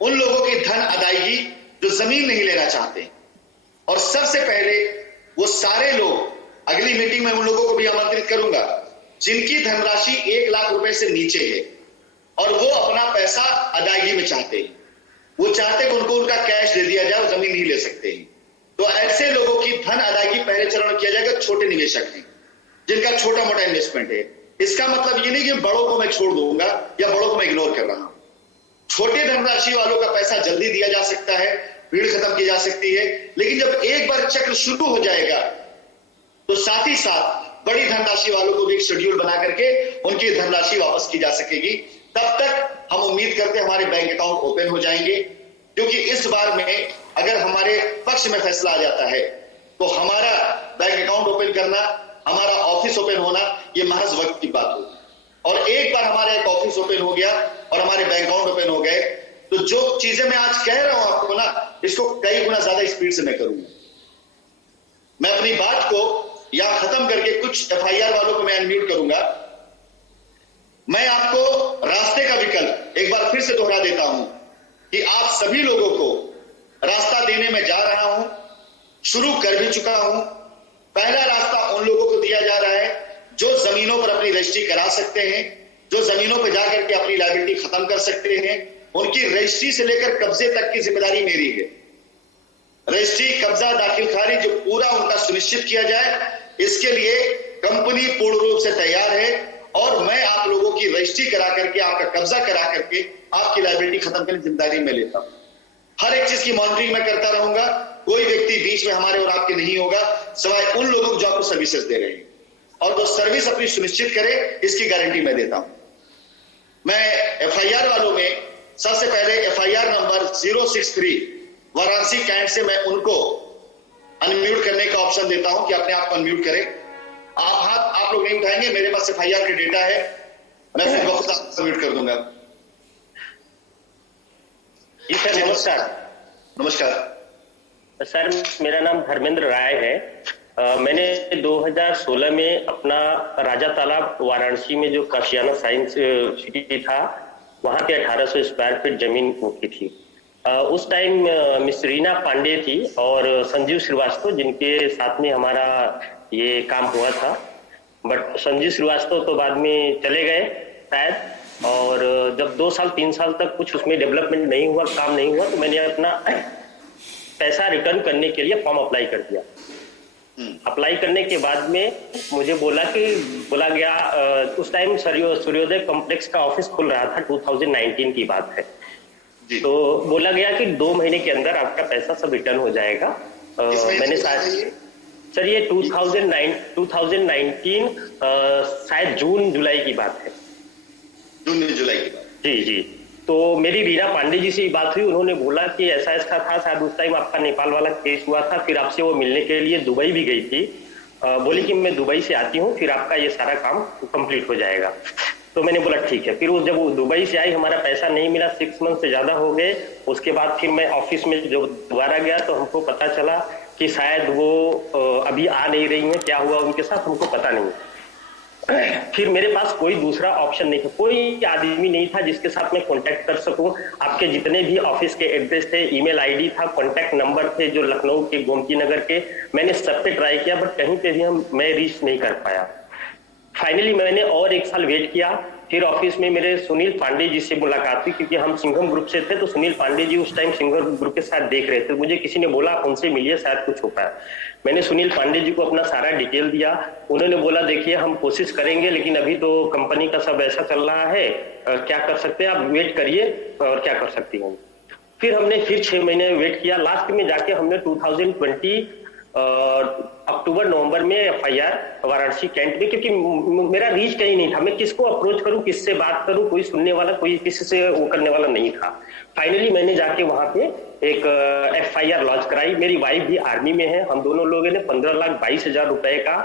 उन लोगों की धन अदायगी जो जमीन नहीं लेना चाहते। और सबसे पहले वो सारे लोग, अगली मीटिंग में उन लोगों को भी आमंत्रित करूंगा जिनकी धनराशि 1 लाख रुपए से नीचे है और वो अपना पैसा अदायगी में चाहते हैं, वो चाहते हैं कि उनको उनका कैश दे दिया जाए, जमीन नहीं ले सकते हैं। तो ऐसे लोगों की धन अदायगी पहले चरण में किया जाएगा। छोटे निवेशक हैं जिनका छोटा मोटा इन्वेस्टमेंट है। इसका मतलब ये नहीं कि बड़ों को मैं छोड़ दूंगा या बड़ों को मैं इग्नोर कर रहा हूं। छोटे धनराशि वालों का पैसा जल्दी दिया जा सकता है, भीड़ खत्म की जा सकती है। लेकिन जब एक बार चक्र शुरू हो जाएगा तो साथ ही साथ बड़ी धनराशि वालों को भी एक शेड्यूल बना करके उनकी धनराशि वापस की जा सकेगी। तब तक हम उम्मीद करते हैं हमारे बैंक अकाउंट ओपन हो जाएंगे, क्योंकि इस बार में अगर हमारे पक्ष में फैसला आ जाता है तो हमारा बैंक अकाउंट ओपन करना, हमारा ऑफिस ओपन होना, ये महज वक्त की बात होगी। और एक बार हमारा एक ऑफिस ओपन हो गया और हमारे बैंक अकाउंट ओपन हो गए तो जो चीजें मैं आज कह रहा हूं आपको ना, इसको कई गुना ज्यादा स्पीड से मैं करूंगा। मैं अपनी बात को या खत्म करके कुछ एफआईआर वालों को मैं अनम्यूट करूंगा। मैं आपको रास्ते का विकल्प एक बार फिर से दोहरा देता हूं कि आप सभी लोगों को रास्ता देने में जा रहा हूं, शुरू कर भी चुका हूं। पहला रास्ता उन लोगों को दिया जा रहा है जो जमीनों पर अपनी रजिस्ट्री करा सकते हैं, जो जमीनों पर जाकर के अपनी लायबिलिटी खत्म कर सकते हैं। उनकी रजिस्ट्री से लेकर कब्जे तक की जिम्मेदारी मेरी है। रजिस्ट्री, कब्जा, दाखिल खारिज जो पूरा उनका सुनिश्चित किया जाए, इसके लिए कंपनी पूर्ण रूप से तैयार है और मैं आप लोगों की रजिस्ट्री करा करके, आपका कब्जा करा करके आपकी लायबिलिटी खत्म करने की जिम्मेदारी मैं लेता हूं। हर एक चीज की मॉनिटरिंग मैं करता रहूंगा। कोई व्यक्ति बीच में हमारे और आपके नहीं होगा, सिवाय उन लोगों को जो आपको सर्विसेज दे रहे हैं, और वो सर्विस अपनी सुनिश्चित करे, इसकी गारंटी मैं देता हूं। मैं एफआईआर वालों में सबसे पहले एफआईआर नंबर 063 वाराणसी कैंट से मैं उनको अनम्यूट करने का ऑप्शन देता हूं कि अपने आप को अनम्यूट करें। आप लोग नहीं उठाएंगे, मेरे पास एफआईआर का डेटा है, मैं फिर वक्त अनम्यूट कर दूंगा। जी सर, नमस्कार। नमस्कार सर, मेरा नाम धर्मेंद्र राय है। मैंने 2016 में अपना राजा तालाब वाराणसी में जो काशियाना साइंस सिटी था, वहां पे 1800 स्क्वायर फीट जमीन की थी। उस टाइम मिस रीना पांडे थी और संजीव श्रीवास्तव, जिनके साथ में हमारा ये काम हुआ था। बट संजीव श्रीवास्तव तो बाद में चले गए शायद, और जब 2 साल 3 साल तक कुछ उसमें डेवलपमेंट नहीं हुआ, काम नहीं हुआ, तो मैंने अपना पैसा रिटर्न करने के लिए फॉर्म अप्लाई कर दिया। अप्लाई करने के बाद में मुझे बोला गया, उस टाइम सूर्योदय कॉम्प्लेक्स का ऑफिस खुल रहा था, 2019 की बात है। तो बोला गया कि 2 महीने के अंदर आपका पैसा सब रिटर्न हो जाएगा। मैंने सर ये 2019 शायद जून जुलाई की बात है। जून जुलाई की बात। जी। तो मेरी रीना पांडे जी से बात हुई, उन्होंने बोला कि ऐसा था, शायद उस टाइम आपका नेपाल वाला केस हुआ था, फिर आपसे वो मिलने के लिए दुबई भी गई थी। बोली कि मैं दुबई से आती हूँ, फिर आपका ये सारा काम कंप्लीट हो जाएगा। तो मैंने बोला ठीक है। फिर जब वो दुबई से आई, हमारा पैसा नहीं मिला, 6 मंथ से ज्यादा हो गए। उसके बाद फिर मैं ऑफिस में जब दोबारा गया तो हमको पता चला कि शायद वो अभी आ नहीं रही है, क्या हुआ उनके साथ हमको पता नहीं। फिर मेरे पास कोई दूसरा ऑप्शन नहीं था, कोई आदमी नहीं था जिसके साथ मैं कांटेक्ट कर सकूं। आपके जितने भी ऑफिस के एड्रेस थे, ईमेल आईडी था, कांटेक्ट नंबर थे जो लखनऊ के, गोमती नगर के, मैंने सब पे ट्राई किया, बट कहीं पे भी मैं रीच नहीं कर पाया। फाइनली मैंने और 1 साल वेट किया। फिर ऑफिस में मेरे सुनील पांडे जी से मुलाकात हुई, क्योंकि हम सिंघम ग्रुप से थे, तो सुनील पांडे जी उस टाइम सिंघम ग्रुप के साथ देख रहे थे। मुझे किसी ने बोला आप उनसे मिलिए, शायद कुछ हो पाए। मैंने सुनील पांडे जी को अपना सारा डिटेल दिया। उन्होंने बोला देखिए हम कोशिश करेंगे, लेकिन अभी तो कंपनी का सब ऐसा चल रहा है, क्या कर सकते हैं, आप वेट करिए और क्या कर सकती हैं। फिर हमने 6 महीने वेट किया। लास्ट में जाके हमने 2020 अक्टूबर नवंबर में एफआईआर वाराणसी कैंट में, क्योंकि मेरा रीच कहीं नहीं था, मैं किसको अप्रोच करूं, किससे बात करूं, कोई सुनने वाला, कोई किसी से वो करने वाला नहीं था। फाइनली मैंने जाके वहां पे एक एफआईआर लॉन्च कराई। मेरी वाइफ भी आर्मी में है, हम दोनों लोगों ने 15,22,000 रुपए का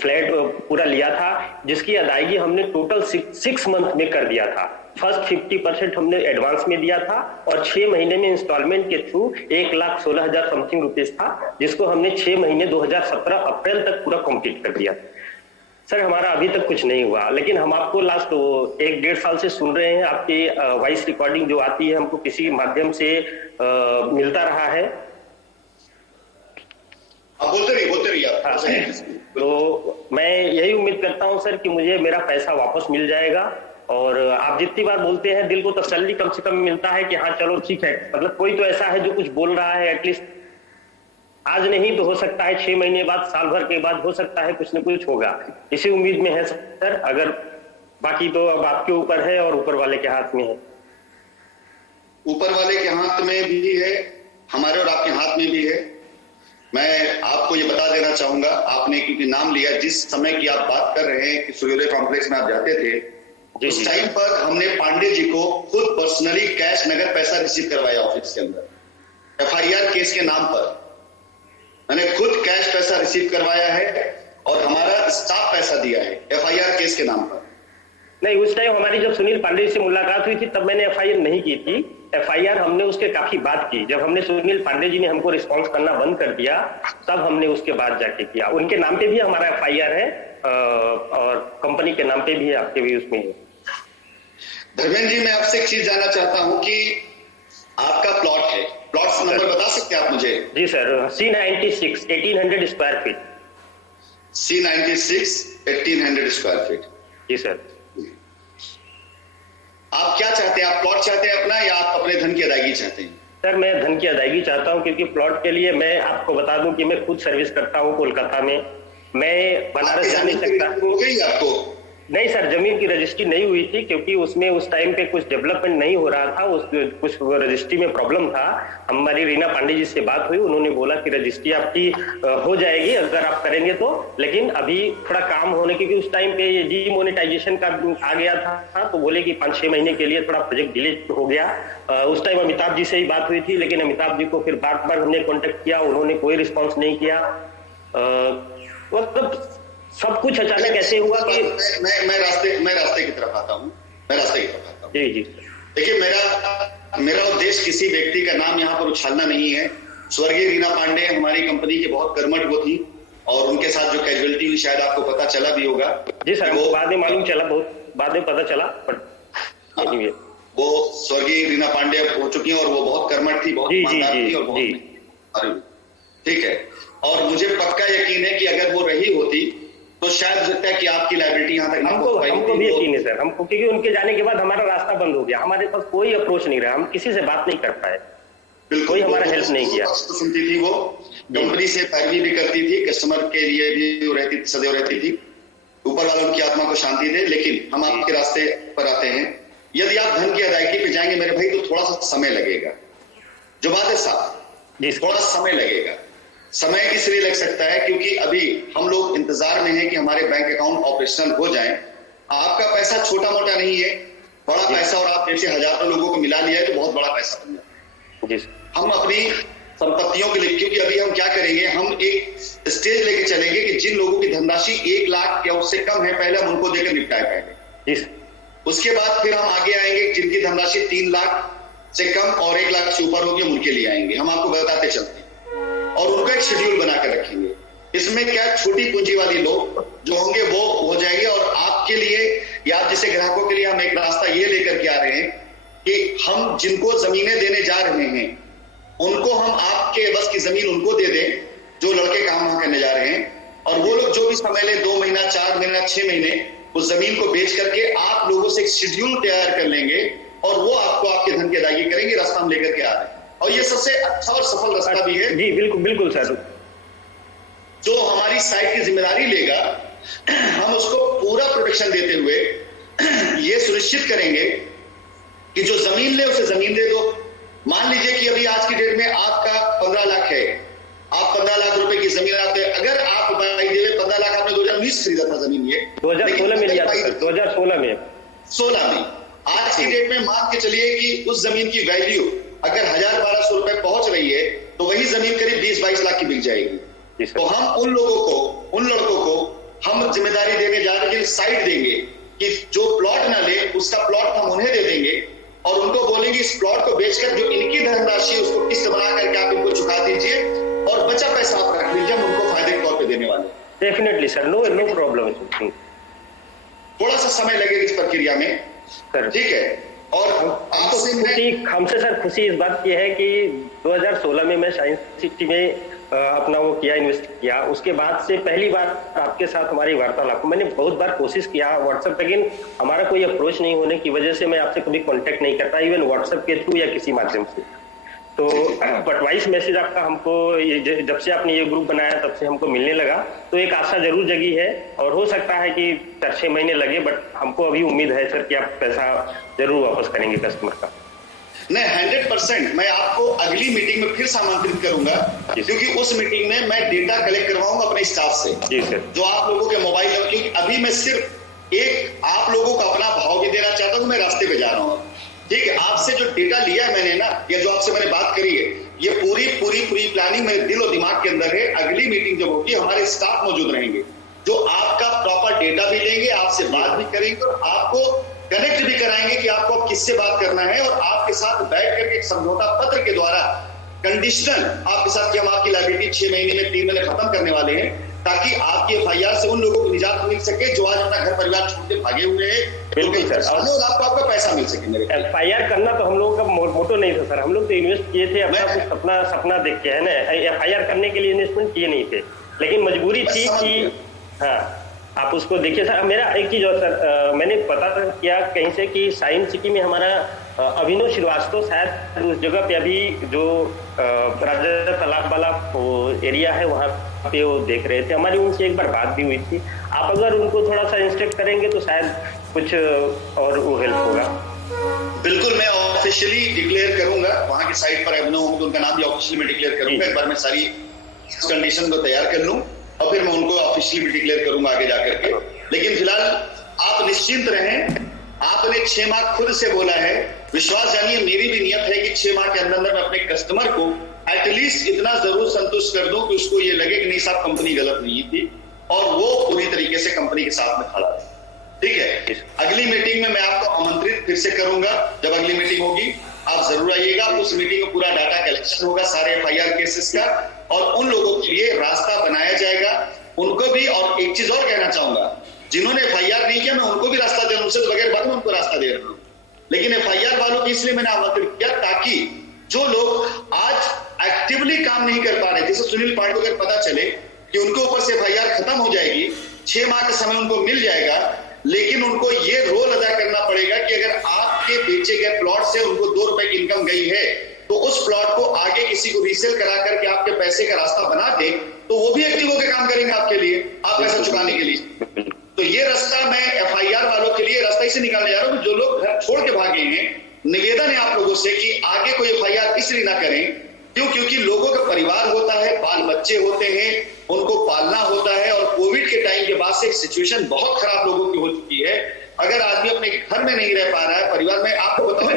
फ्लैट पूरा लिया था, जिसकी अदायगी हमने टोटल 6 मंथ में कर दिया था। फर्स्ट 50% हमने एडवांस में दिया था और 6 महीने में इंस्टॉलमेंट के थ्रू 1,16,000 समथिंग रुपीज था, जिसको हमने 6 महीने 2017 अप्रैल तक पूरा कंप्लीट कर दिया। सर हमारा अभी तक कुछ नहीं हुआ, लेकिन हम आपको लास्ट 1-1.5 साल से सुन रहे हैं। आपकी वॉइस रिकॉर्डिंग जो आती है हमको किसी माध्यम से मिलता रहा है। बोलते रहिए आप। तो मैं यही उम्मीद करता हूं सर कि मुझे मेरा पैसा वापस मिल जाएगा, और आप जितनी बार बोलते हैं दिल को तसल्ली कम से कम मिलता है कि हाँ चलो ठीक है, मतलब कोई तो ऐसा है जो कुछ बोल रहा है, एटलीस्ट आज नहीं तो हो सकता है 6 महीने बाद, साल भर के बाद हो सकता है कुछ न कुछ होगा। इसी उम्मीद में है सर, अगर बाकी तो अब आपके ऊपर है और ऊपर वाले के हाथ में है। ऊपर वाले के हाथ में भी है, हमारे और आपके हाथ में भी है। मैं आपको ये बता देना चाहूंगा, आपने क्योंकि नाम लिया, जिस समय की आप बात कर रहे हैं कि सूर्योदय कॉम्प्लेक्स में आप जाते थे, उस टाइम पर हमने पांडे जी को खुद पर्सनली कैश नगद पैसा रिसीव करवाया ऑफिस के अंदर। एफआईआर केस के नाम पर मैंने खुद कैश पैसा रिसीव करवाया है और हमारा स्टाफ पैसा दिया है एफआईआर केस के नाम पर। नहीं, उस टाइम हमारी जब सुनील पांडे से मुलाकात हुई थी तब मैंने एफआईआर नहीं की थी। एफआईआर हमने उसके काफी बाद की, जब हमने सुनील पांडे जी ने हमको रिस्पॉन्स करना बंद कर दिया तब हमने उसके बाद जाके किया। उनके नाम पे भी हमारा एफआईआर है और कंपनी के नाम पे भी है, आपके भी उसमें है। धर्मेंद्र जी, मैं आपसे एक चीज जानना चाहता हूं कि आपका प्लॉट है, प्लॉट नंबर बता सकते हैं आप मुझे? जी sir, C96 1800 square feet. C96 1800 square feet. जी सर। आप क्या चाहते हैं? आप प्लॉट चाहते हैं अपना या आप अपने धन की अदायगी चाहते हैं? सर मैं धन की अदायगी चाहता हूं, क्योंकि प्लॉट के लिए मैं आपको बता दूं कि मैं खुद सर्विस करता हूं कोलकाता में, मैं बनारस जा नहीं सकता। हो गई आपको? नहीं सर, जमीन की रजिस्ट्री नहीं हुई थी, क्योंकि उसमें उस टाइम पे कुछ डेवलपमेंट नहीं हो रहा था, कुछ रजिस्ट्री में प्रॉब्लम था। हमारी रीना पांडे जी से बात हुई, उन्होंने बोला कि रजिस्ट्री आपकी हो जाएगी अगर आप करेंगे तो, लेकिन अभी थोड़ा काम होने, क्योंकि उस टाइम पे ये डीमोनेटाइजेशन का आ गया था, तो बोले कि 5-6 महीने के लिए थोड़ा प्रोजेक्ट डिले हो गया। उस टाइम अमिताभ जी से ही बात हुई थी, लेकिन अमिताभ जी को फिर बार बार हमने कॉन्टेक्ट किया, उन्होंने कोई रिस्पॉन्स नहीं किया। मतलब सब कुछ अचानक ऐसे हुआ कि मैं रास्ते की तरफ आता हूँ। जी जी। देखिए, मेरा उद्देश्य किसी व्यक्ति का नाम यहाँ पर उछालना नहीं है। स्वर्गीय रीना पांडे हमारी कंपनी के बहुत कर्मठ वो थी, और उनके साथ जो कैजुअलिटी हुई शायद आपको पता चला भी होगा। जी सर, वो बाद में मालूम चला, बहुत बाद में पता चला, बट वो स्वर्गीय रीना पांडे हो चुकी हैं और वो बहुत कर्मठ थी, बहुत ईमानदार थी और बहुत, ठीक है। और मुझे पक्का यकीन है कि अगर वो रही होती तो शायद सकता है कि आपकी लायबिलिटी यहाँ तक हमको भी यकीन है सर, हमको, क्योंकि उनके जाने के बाद हमारा रास्ता बंद हो गया, हमारे पास कोई अप्रोच नहीं रहा, हम किसी से बात नहीं कर पाए, कोई हमारा हेल्प नहीं किया। सुनती थी वो, कंपनी से पैरवी भी करती थी, कस्टमर के लिए भी रहती, सदैव रहती थी। ऊपर वाला उनकी आत्मा को शांति दे। लेकिन हम आपके रास्ते पर आते हैं। यदि आप धन की अदायगी पे जाएंगे मेरे भाई, तो थोड़ा सा समय लगेगा। जो बात है साहब, थोड़ा समय लगेगा। समय इसलिए लग सकता है क्योंकि अभी हम लोग इंतजार में हैं कि हमारे बैंक अकाउंट ऑपरेशनल हो जाएं। आपका पैसा छोटा मोटा नहीं है, बड़ा पैसा, और आप जैसे हजारों लोगों को मिला लिया है तो बहुत बड़ा पैसा बन जाता है। हम अपनी संपत्तियों के लिए, क्योंकि अभी हम क्या करेंगे, हम एक स्टेज लेके चलेंगे कि जिन लोगों की धनराशि 1 लाख या उससे कम है, पहले हम उनको देकर निपटाए पहले। उसके बाद फिर हम आगे आएंगे, जिनकी धनराशि 3 लाख से कम और 1 लाख से ऊपर होगी, हम उनके लिए आएंगे। हम आपको बताते चलते हैं और उनका एक शेड्यूल बनाकर रखेंगे। इसमें क्या, छोटी पूंजी वाली लोग जो होंगे वो हो जाएंगे, और आपके लिए या आप जैसे ग्राहकों के लिए हम एक रास्ता ये लेकर के आ रहे हैं कि हम जिनको जमीनें देने जा रहे हैं उनको हम आपके बस की जमीन उनको दे दें जो लड़के काम वहां करने जा रहे हैं, और वो लोग जो भी समय ले, 2 महीना, 4 महीना, 6 महीने, उस जमीन को बेच करके आप लोगों से एक शेड्यूल तैयार कर लेंगे और वो आपको आपके धन की अदायगी करेंगे। रास्ता हम लेकर के आ रहे हैं, और ये सबसे अच्छा और सफल रास्ता भी है। जी बिल्कुल बिल्कुल सर। जो हमारी साइट की जिम्मेदारी लेगा, हम उसको पूरा प्रोटेक्शन देते हुए ये सुनिश्चित करेंगे कि जो जमीन ले उसे जमीन दे दो। मान लीजिए कि अभी आज की डेट में आपका 15 लाख है, आप 15 लाख रुपए की जमीन आते हैं। अगर आप भाई देवे 15 लाख आपने 2019 खरीदा था जमीन, ये 2016 में लिया था, 2016 में। आज की डेट में मान के चलिए कि उस जमीन की वैल्यू अगर 1000-1200 रुपए पहुंच रही है तो वही जमीन करीब 20-22 लाख की बिक जाएगी। तो हम उन लड़कों को हम जिम्मेदारी देने जा रहे हैं, साइड देंगे कि जो प्लॉट ना ले उसका प्लॉट हम उन्हें दे देंगे, और उनको बोलेंगे इस प्लॉट को बेचकर जो इनकी धनराशि उसको किस्त बना करके आप इनको चुका दीजिए, और बचा पैसा आप रख लीजिए, हम उनको फायदे के तौर पे देने वाले। Definitely sir, no problem. थोड़ा सा समय लगेगा इस प्रक्रिया में, ठीक है। और हमसे सर खुशी इस बात की है कि 2016 में मैं साइंस सिटी में अपना वो किया, इन्वेस्ट किया। उसके बाद से पहली बार आपके साथ हमारी वार्तालाप, मैंने बहुत बार कोशिश किया व्हाट्सएप, लेकिन हमारा कोई अप्रोच नहीं होने की वजह से मैं आपसे कभी कांटेक्ट नहीं करता, इवन व्हाट्सएप के थ्रू या किसी माध्यम से। तो बट वॉइस मैसेज आपका हमको, ये जब से आपने ये ग्रुप बनाया तब से हमको मिलने लगा, तो एक आशा जरूर जगी है, और हो सकता है कि 4-6 महीने लगे, बट हमको अभी उम्मीद है सर कि आप पैसा जरूर वापस करेंगे कस्टमर का। नहीं, 100%। मैं आपको अगली मीटिंग में फिर से आमंत्रित करूंगा, क्योंकि उस मीटिंग में मैं डेटा कलेक्ट करवाऊंगा अपने स्टाफ से। जी सर। जो आप लोगों के मोबाइल नंबर, क्योंकि अभी मैं सिर्फ एक आप लोगों को अपना भाव भी देना चाहता हूँ, मैं रास्ते पे जा रहा हूँ, ठीक है। आपसे जो डेटा लिया है मैंने ना, या जो आपसे मैंने बात करी है, ये पूरी प्लानिंग मेरे दिल और दिमाग के अंदर है। अगली मीटिंग जब होगी हमारे स्टाफ मौजूद रहेंगे, जो आपका प्रॉपर डेटा भी लेंगे, आपसे बात भी करेंगे और आपको कनेक्ट भी कराएंगे कि आपको अब किससे बात करना है, और आपके साथ बैठ करके एक समझौता पत्र के द्वारा कंडीशनल आपके साथ कि हम आपकी लायबिलिटी 6 महीने में 3 महीने खत्म करने वाले हैं, ताकि आपकी एफआईआर से उन लोगों को निजात मिल सके जो आज अपना घर परिवार छोड़ के भागे हुए हैं, बिल्कुल सर, और आपको आपका पैसा मिल सके। मेरे एफआईआर करना तो हम लोगों का मोटो नहीं था सर, हम लोग तो इन्वेस्ट किए थे अपना कुछ सपना देख के, है ना, एफआईआर करने के लिए इन्वेस्टमेंट किए नहीं थे, लेकिन मजबूरी थी कि हाँ आप उसको देखिए सर। मेरा एक चीज और सर, मैंने पता किया कहीं से कि साइंस सिटी में हमारा अभिनव श्रीवास्तव शायद उस जगह पे अभी जो राजा तालाब वाला एरिया है वहाँ पे वो देख रहे थे, हमारी उनसे एक बार बात भी हुई थी। आप अगर उनको थोड़ा सा इंस्ट्रक्ट करेंगे तो शायद कुछ और वो हेल्प होगा। बिल्कुल, मैं ऑफिशियली डिक्लेयर करूंगा वहां की साइट पर अभिनव, उनका नाम भी ऑफिशियली मैं डिक्लेयर करूंगा। एक बार मैं सारी कंडीशन को तैयार कर लूं और फिर मैं उनको ऑफिशियली भी डिक्लेयर करूंगा आगे जाकर के। लेकिन फिलहाल आप निश्चिंत रहें, आपने 6 माह खुद से बोला है, विश्वास जानिए मेरी भी नियत है कि 6 माह के अंदर मैं अपने कस्टमर को एटलीस्ट इतना जरूर संतुष्ट कर दूं कि उसको ये लगे कि नहीं साहब कंपनी गलत नहीं थी और वो पूरी तरीके से कंपनी के साथ में खड़ा है। ठीक है, अगली मीटिंग में मैं आपको आमंत्रित फिर से करूंगा। जब अगली मीटिंग होगी आप जरूर आइएगा। उस मीटिंग में पूरा डाटा कलेक्शन होगा सारे एफआईआर केसेस का, और उन लोगों के लिए रास्ता बनाया जाएगा उनको भी। और एक चीज और कहना चाहूंगा, जिन्होंने एफआईआर नहीं किया मैं उनको भी रास्ता दे रहा हूं, उनसे तो बगैर बात में उनको रास्ता दे रहा हूं। लेकिन एफआईआर वालों की इसलिए मैंने आमंत्रित किया ताकि जो लोग आज एक्टिवली काम नहीं कर पा रहे, जैसे सुनील पांडे को अगर पता चले कि उनके ऊपर से एफआईआर खत्म हो जाएगी, 6 माह का समय उनको मिल जाएगा, लेकिन उनको ये रोल अदा करना पड़ेगा कि अगर आपके बेचे गए प्लॉट से उनको 2 रुपए की इनकम गई है तो उस प्लॉट को आगे किसी को रीसेल करा करके आपके पैसे का रास्ता बना दे, तो वो भी एक्टिव होकर काम करेंगे आपके लिए, आप पैसा चुकाने के लिए। तो ये रास्ता मैं एफआईआर वालों के लिए रास्ता इसे निकालने जा रहा हूं, जो लोग घर छोड़ के भागे हैं। निवेदन है आप लोगों से कि आगे कोई एफआईआर इसलिए ना करें क्योंकि लोगों का परिवार होता है, बाल बच्चे होते हैं, उनको पालना होता है, और कोविड के टाइम के बाद से सिचुएशन बहुत खराब लोगों की हो चुकी है। अगर आदमी अपने घर में नहीं रह पा रहा है, परिवार में, आपको बताओ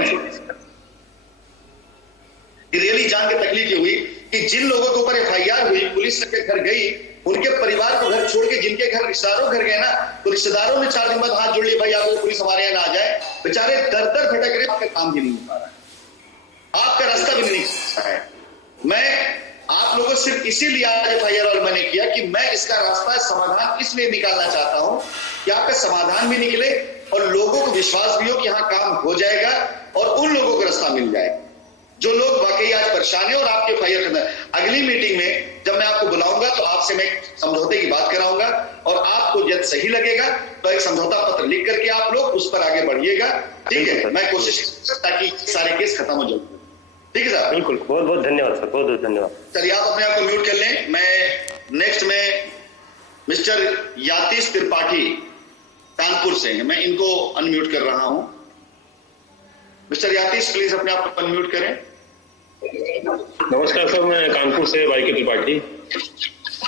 रियली जान के तकलीफ ये हुई कि जिन लोगों के ऊपर एफआईआर हुई, पुलिस के घर गई, उनके परिवार को घर छोड़ के जिनके घर रिश्तेदारों घर गए ना, तो रिश्तेदारों ने 4 दिन बाद हाथ जोड़ लिए, भाई आप पुलिस हमारे यहाँ ना आ जाए। बेचारे दर दर भटक रहे, आपका काम भी नहीं हो पा रहा है, आपका रास्ता भी नहीं निकल सकता है। मैं आप लोगों से सिर्फ इसीलिए आज एफआईआर और मैंने किया कि मैं इसका रास्ता समाधान इसलिए निकालना चाहता हूं कि आपका समाधान भी निकले और लोगों को विश्वास भी हो कि हाँ काम हो जाएगा और उन लोगों को रास्ता मिल जाए जो लोग वाकई आज परेशान है। और आपके एफआईआर करना, अगली मीटिंग में जब मैं आपको बुलाऊंगा तो आपसे मैं समझौते की बात कराऊंगा, और आपको जब सही लगेगा तो एक समझौता पत्र लिख करके आप लोग उस पर आगे बढ़िएगा। ठीक है, मैं कोशिश करूंगा ताकि सारे केस खत्म हो जाए। ठीक है साहब, बिल्कुल, बहुत बहुत धन्यवाद सर, बहुत बहुत धन्यवाद। चलिए आप अपने आप को म्यूट कर लें। मैं नेक्स्ट में मिस्टर यातीश त्रिपाठी कानपुर से हैं, मैं इनको अनम्यूट कर रहा हूं। मिस्टर यातीश प्लीज अपने आप को अनम्यूट करें। नमस्कार सर, मैं कानपुर से वाईके त्रिपाठी।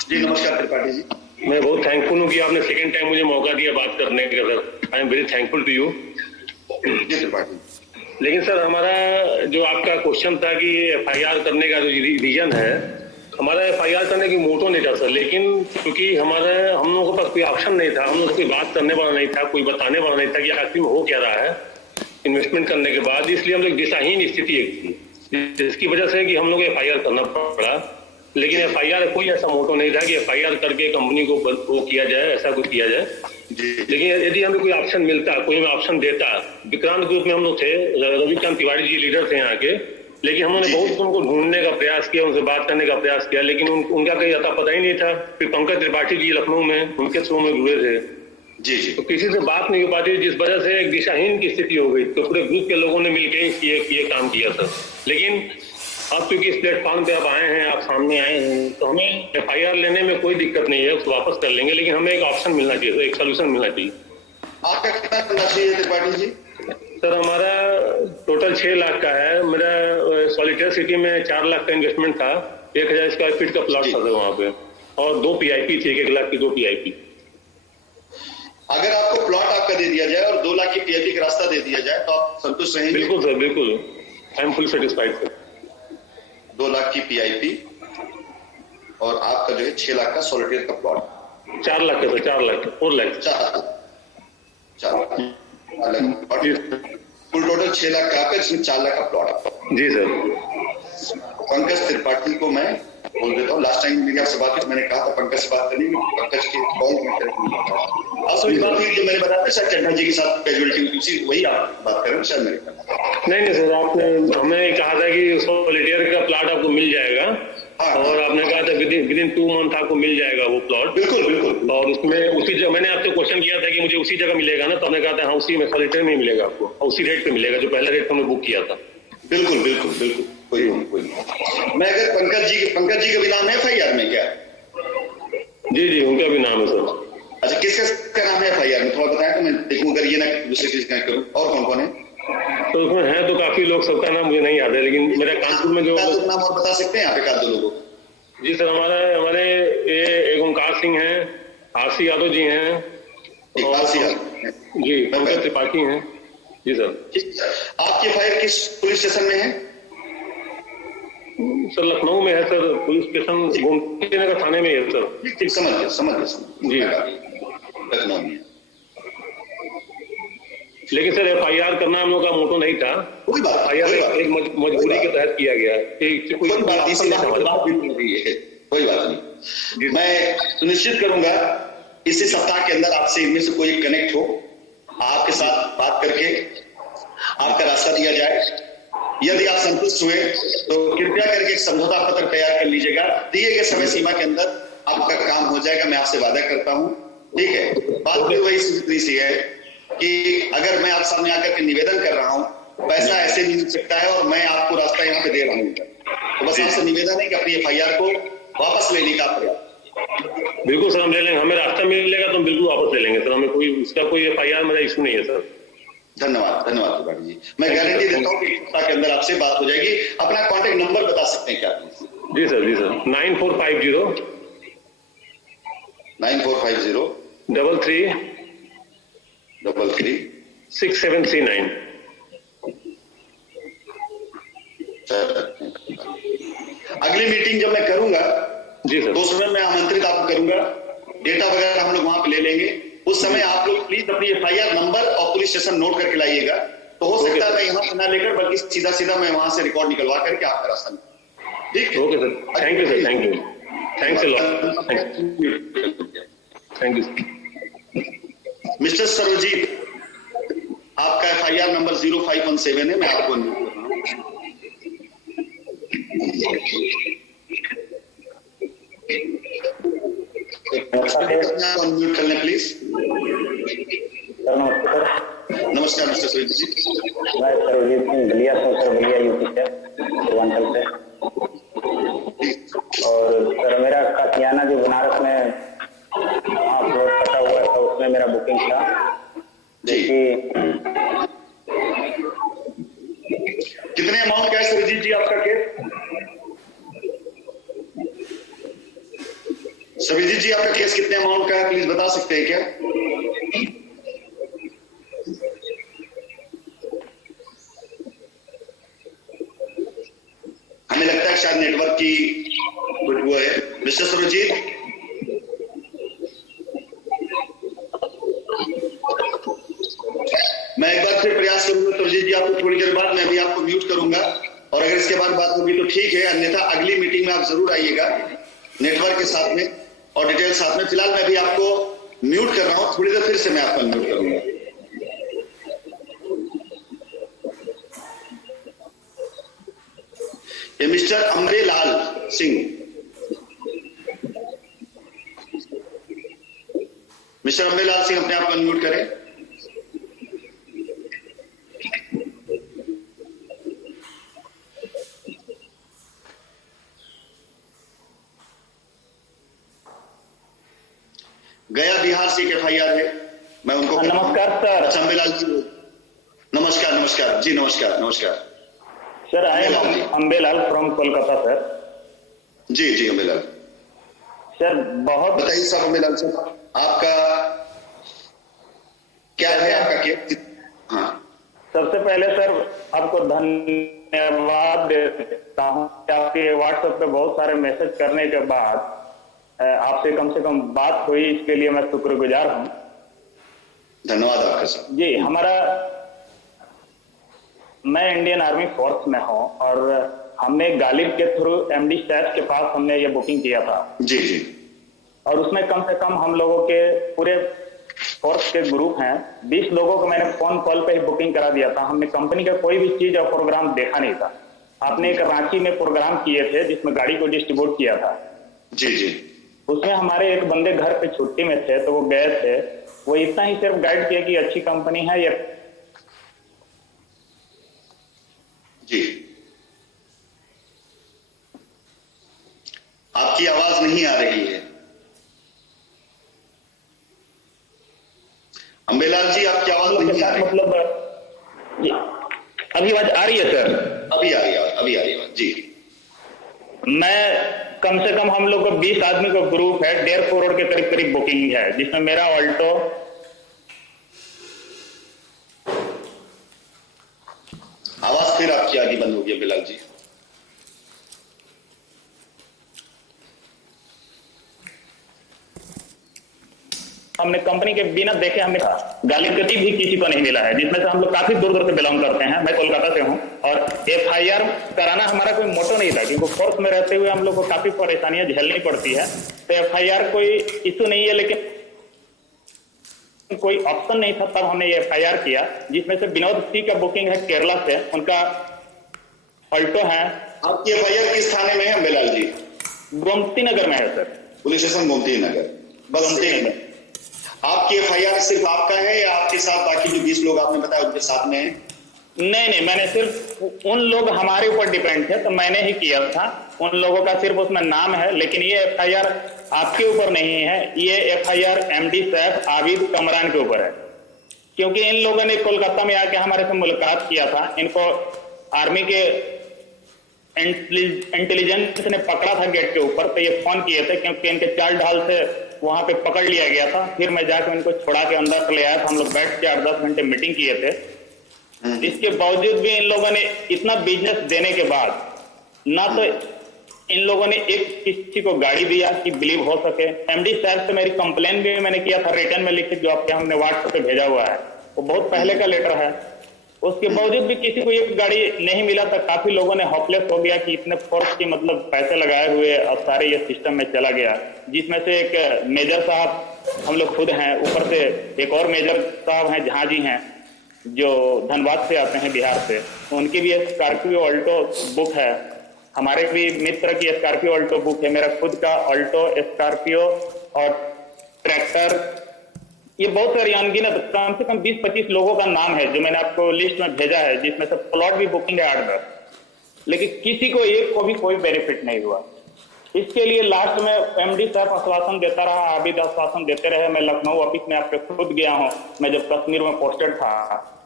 जी नमस्कार त्रिपाठी जी। मैं बहुत थैंकफुल हूँ कि आपने सेकंड टाइम मुझे मौका दिया बात करने का sir. I am very thankful to you. जी त्रिपाठी, लेकिन सर हमारा जो आपका क्वेश्चन था कि एफआईआर करने का जो रीजन है, हमारा एफआईआर करने की मोटो नहीं था सर, लेकिन क्योंकि हम लोगों के पास कोई ऑप्शन नहीं था, हम लोग कोई बात करने वाला नहीं था, कोई बताने वाला नहीं था कि आखिर में हो क्या रहा है इन्वेस्टमेंट करने के बाद, इसलिए हम लोग दिशाहीन स्थिति एक थी, जिसकी वजह से कि हम लोग एफआईआर करना पड़ा। लेकिन एफआईआर कोई ऐसा मोटो नहीं था कि एफआईआर करके कंपनी को वो किया जाए, ऐसा कुछ किया जाए। लेकिन यदि हमें कोई ऑप्शन मिलता, कोई हमें ऑप्शन देता, विक्रांत ग्रुप में हम लोग थे, रविकांत तिवारी जी लीडर थे यहाँ के, लेकिन हमने बहुत उनको ढूंढने का प्रयास किया, उनसे बात करने का प्रयास किया, लेकिन उनका कहीं अता पता ही नहीं था। फिर पंकज त्रिपाठी जी लखनऊ में, उनके थ्रू में जुड़े थे जी जी, तो किसी से बात नहीं हो पाती, जिस वजह से एक दिशाहीन की स्थिति हो गई। तो पूरे ग्रुप के लोगों ने मिलकर ये काम किया सर। लेकिन अब क्योंकि इस प्लेटफॉर्म पे आप आए हैं, आप सामने आए हैं, तो हमें एफआईआर लेने में कोई दिक्कत नहीं है, उसको वापस कर लेंगे, लेकिन हमें एक ऑप्शन मिलना चाहिए, एक सोल्यूशन मिलना चाहिए। आपका कितना करना चाहिए त्रिपाठी जी? सर हमारा टोटल 6 लाख का है। मेरा सॉलिटेयर सिटी में 4 लाख का इन्वेस्टमेंट था, 1000 स्क्वायर फीट का प्लॉट था वहाँ पे, और 2 PIP थी, 1 लाख की 2 PIP। अगर आपको प्लॉट आपका दे दिया जाए और 2 लाख की PIP का रास्ता दे दिया जाए तो आप संतुष्ट रहेंगे? बिल्कुल सर, बिल्कुल, I am full satisfied sir. 2 lakh की PIP और आपका जो है 6 लाख का सॉलिटेयर का प्लॉट, 4 लाख का सर, 4 लाख, 4 लाख। 4 कुल टोटल 6 लाख का आपका, इसमें 4 लाख का प्लॉट आपका। जी सर। पंकज त्रिपाठी को मैं बोल देता हूँ, लास्ट टाइम मेरी आपसे बात हुई, मैंने कहा था पंकज से बात करनी, पंकज की कॉल आज बात हुई जो मैंने बताया था शायद चड्ढा जी के साथ कैजुअलिटी उसी वही आप बात कर रहे हैं शायद मेरे ख्याल। नहीं सर, आपने हमें कहा था कि सॉलिटेयर का प्लॉट आपको मिल जाएगा। हाँ, और आपने कहा था विदिन 2 मंथ आपको मिल जाएगा वो प्लॉट। बिल्कुल बिल्कुल। और उसमें उसी जगह मैंने आपसे क्वेश्चन किया था कि मुझे उसी जगह मिलेगा ना, तो आपने कहा था हाँ उसी में सॉलिटेयर में मिलेगा आपको, और उसी रेट पे मिलेगा जो पहले रेट हमने बुक किया था। बिल्कुल बिल्कुल बिल्कुल, कोई नहीं। मैं अगर पंकज जी का भी नाम है FIR में क्या? जी उनका भी नाम है सर। अच्छा, किसका नाम है FIR में थोड़ा बताएं तो मैं देखूं, अगर ये ना दूसरे चीज कनेक्ट करूं। और कौन कौन है? तो उसमें है तो काफी लोग, सबका नाम मुझे नहीं याद है, लेकिन मेरा कानपुर में जो नाम और बता सकते हैं यहाँ पे 1-2 लोगों? जी सर, हमारे ये एक ओंकार सिंह हैं, RC यादव जी हैं, इकबाल सिंह जी पंकज त्रिपाठी हैं। जी सर। आपकी FIR किस पुलिस स्टेशन में है? सर लखनऊ में है sir, police station Gomti Nagar थाने में है सर। ठीक, समझ गया जी। लखनऊ में। लेकिन सर FIR करना हम लोग का मोटो नहीं था। कोई बात FIR एक मजबूरी के तहत किया गया है। कोई बात नहीं। मैं सुनिश्चित करूंगा इसी सप्ताह के अंदर आपसे इनमें से कोई कनेक्ट हो, आपके साथ बात करके आपका रास्ता दिया जाए। यदि आप संतुष्ट हुए तो कृपया करके एक समझौता पत्र तैयार कर लीजिएगा, दिए गए समय सीमा के अंदर आपका काम हो जाएगा, मैं आपसे वादा करता हूं। ठीक है, बात भी वही सी है कि अगर मैं आप सामने आकर के निवेदन कर रहा हूं, पैसा ऐसे भी मिल सकता है और मैं आपको रास्ता यहाँ पे दे रहा हूँ, तो बस आपसे निवेदन है कि अपनी FIR को वापस लेने का प्रयास। बिल्कुल सर, हम ले लेंगे, हमें रास्ता मिलेगा तो हम बिल्कुल वापस ले लेंगे सर, हमें कोई इसका कोई FIR मेरा इशू नहीं है सर। धन्यवाद त्रिपाठी जी, मैं गारंटी देता हूँ कि एक सप्ताह के अंदर आपसे बात हो जाएगी। अपना कॉन्टेक्ट नंबर बता सकते हैं क्या? जी सर 9450 33 6739। अगली मीटिंग जब मैं करूंगा जी सर, तो उसमें मैं आमंत्रित आपको करूंगा, डेटा वगैरह हम लोग वहां पे ले लेंगे। उस समय आप लोग प्लीज अपनी FIR नंबर और पुलिस स्टेशन नोट करके लाइएगा, तो हो सकता है मैं यहाँ से ना लेकर बल्कि सीधा मैं वहां से रिकॉर्ड निकलवा करके आपका रास्ता। ठीक, okay sir, thank you sir, thanks a lot, thank you. Mister Sarvjeet, आपका FIR नंबर 0517 है, मैं आपको नोट कर रहा हूँ। अनम्यूट कर लें प्लीज। सर नमस्कार सर। नमस्कार मिस्टर सर्वजीत जी। मैं सर्वजीत सिंह बलिया से, सर बलिया यूपी से, पूर्वांचल से। और सर मेरा कातियाना जो बनारस में वहाँ प्लॉट कटा हुआ था, उसमें मेरा बुकिंग था। देखिए कितने अमाउंट का है सर्वजीत जी आपका केस? सर्वजीत जी आपका केस कितने अमाउंट का है, प्लीज बता सकते हैं क्या? हमें लगता है शायद नेटवर्क की कुछ वो है। मिस्टर सर्वजीत, मैं एक बार फिर प्रयास करूंगा सर्वजीत जी, आपको थोड़ी देर बाद मैं भी आपको म्यूट करूंगा, और अगर इसके बाद बात होगी तो ठीक है, अन्यथा अगली मीटिंग में आप जरूर आइएगा नेटवर्क के साथ में और डिटेल साथ में। फिलहाल मैं भी आपको म्यूट कर रहा हूं, थोड़ी देर फिर से मैं आपको म्यूट करूंगा। ये मिस्टर अम्बेलाल सिंह, मिस्टर अम्बेलाल सिंह अपने आप को अनम्यूट करें। गया बिहार से एक FIR है, मैं उनको नमस्कार सर। अच्छा अम्बेलाल जी, नमस्कार जी, नमस्कार sir. I am Ambelal from Kolkata sir. जी अम्बेलाल सर बहुत बताइए साहब। अम्बेलाल सर, आपका क्या है, आपका केस? हाँ, सबसे पहले सर आपको धन्यवाद देता हूँ। आपके व्हाट्सएप पे बहुत सारे मैसेज करने के बाद आपसे कम से कम बात हुई, इसके लिए मैं शुक्रगुजार हूँ। धन्यवाद आपका साहब। जी, मैं इंडियन आर्मी फोर्स में हूँ और हमने गालिब के थ्रू एमडी सैफ के पास हमने ये बुकिंग किया था। जी जी। और उसमें कम से कम हम लोगों के पूरे फोर्स के ग्रुप हैं, 20 लोगों को मैंने फोन कॉल पे ही बुकिंग करा दिया था। हमने कंपनी का कोई भी चीज और प्रोग्राम देखा नहीं था। आपने एक रांची में प्रोग्राम किए थे जिसमें गाड़ी को डिस्ट्रीब्यूट किया था। जी जी। उसमें हमारे एक बंदे घर पे छुट्टी में थे, तो वो गए थे। वो इतना ही सिर्फ गाइड किया कि अच्छी कंपनी है ये। जी, आपकी आवाज नहीं आ रही है। अंबेलाल जी, आपकी आवाज नहीं आ रही। मतलब अभी आवाज आ रही है सर? अभी आ रही है, अभी आ रही है जी। मैं कम से कम हम लोग को 20 आदमी का ग्रुप है, 1.5 करोड़ के करीब करीब बुकिंग है, जिसमें मेरा ऑल्टो, आवाज फिर आपकी आगे बंद हो गई बिलाल जी। हमने कंपनी के बिना देखे हमें गालिब गति भी किसी को नहीं मिला है, जिसमें से हम लोग काफी दूर दूर से बिलोंग करते हैं। मैं कोलकाता से हूं और एफआईआर कराना हमारा कोई मोटो नहीं था, क्योंकि फोर्स में रहते हुए हम लोग को काफी परेशानियां झेलनी पड़ती है। तो एफआईआर कोई इशू नहीं है, लेकिन कोई ऑप्शन नहीं था, तब हमने ये एफआईआर किया। जिसमें से विनोद सी का बुकिंग है केरला से, उनका ऑल्टो है। आपकी एफआईआर किस थाने में है अंबेलाल जी? गोमती नगर में है sir. Police station Gomti Nagar. Gomti Nagar. आपकी एफआईआर सिर्फ आपका है या आपके साथ बाकी जो 20 लोग आपने बताया उनके साथ में है? नहीं, मैंने सिर्फ उन लोग हमारे ऊपर डिपेंड थे, तो मैंने ही किया था। उन लोगों का सिर्फ उसमें नाम है, लेकिन ये एफआईआर आपके ऊपर नहीं है। ये एफआईआर एमडी सैफ आबिद कमरान के ऊपर है, क्योंकि इन लोगों ने कोलकाता में आके हमारे से मुलाकात किया था। इनको आर्मी के इंटेलिजेंस ने पकड़ा था गेट के ऊपर, तो ये फोन किए थे, क्योंकि इनके चाल ढाल से वहां पे पकड़ लिया गया था। फिर मैं जाकर इनको छोड़ा के अंदर ले आया था। हम लोग बैठ के 8-10 घंटे मीटिंग किए थे। इसके बावजूद भी इन लोगों ने इतना बिजनेस देने के बाद ना तो इन लोगों ने एक किसी को गाड़ी दिया कि बिलीव हो सके। एमडी साहब से मेरी कंप्लेन भी मैंने किया था रिटर्न में लिखित, जो आपके हमने व्हाट्सएप पे भेजा हुआ है, वो बहुत पहले का लेटर है। उसके बावजूद भी किसी को एक गाड़ी नहीं मिला था। काफी लोगों ने होपलेस हो गया कि इतने फोर्स की मतलब पैसे लगाए हुए और सारे ये सिस्टम में चला गया। जिसमें से एक मेजर साहब हम लोग खुद हैं, ऊपर से एक और मेजर साहब हैं जहां जी हैं, जो धनबाद से आते हैं, बिहार से। उनकी भी स्कॉर्पियो ऑल्टो बुक है। हमारे भी मित्र की स्कॉर्पियो ऑल्टो बुक है। मेरा खुद का ऑल्टो, स्कॉर्पियो और ट्रैक्टर, ये बहुत सारी अनगिनत कम से कम 20-25 लोगों का नाम है जो मैंने आपको लिस्ट में भेजा है, जिसमें से प्लॉट भी बुकिंग है 8-10। लेकिन किसी को एक को भी कोई बेनिफिट नहीं हुआ। इसके लिए लास्ट में एमडी साहब आश्वासन देता रहा, आबिद आश्वासन देते रहे। मैं लखनऊ ऑफिस में आपके खुद गया हूँ। मैं जब कश्मीर में पोस्टेड था,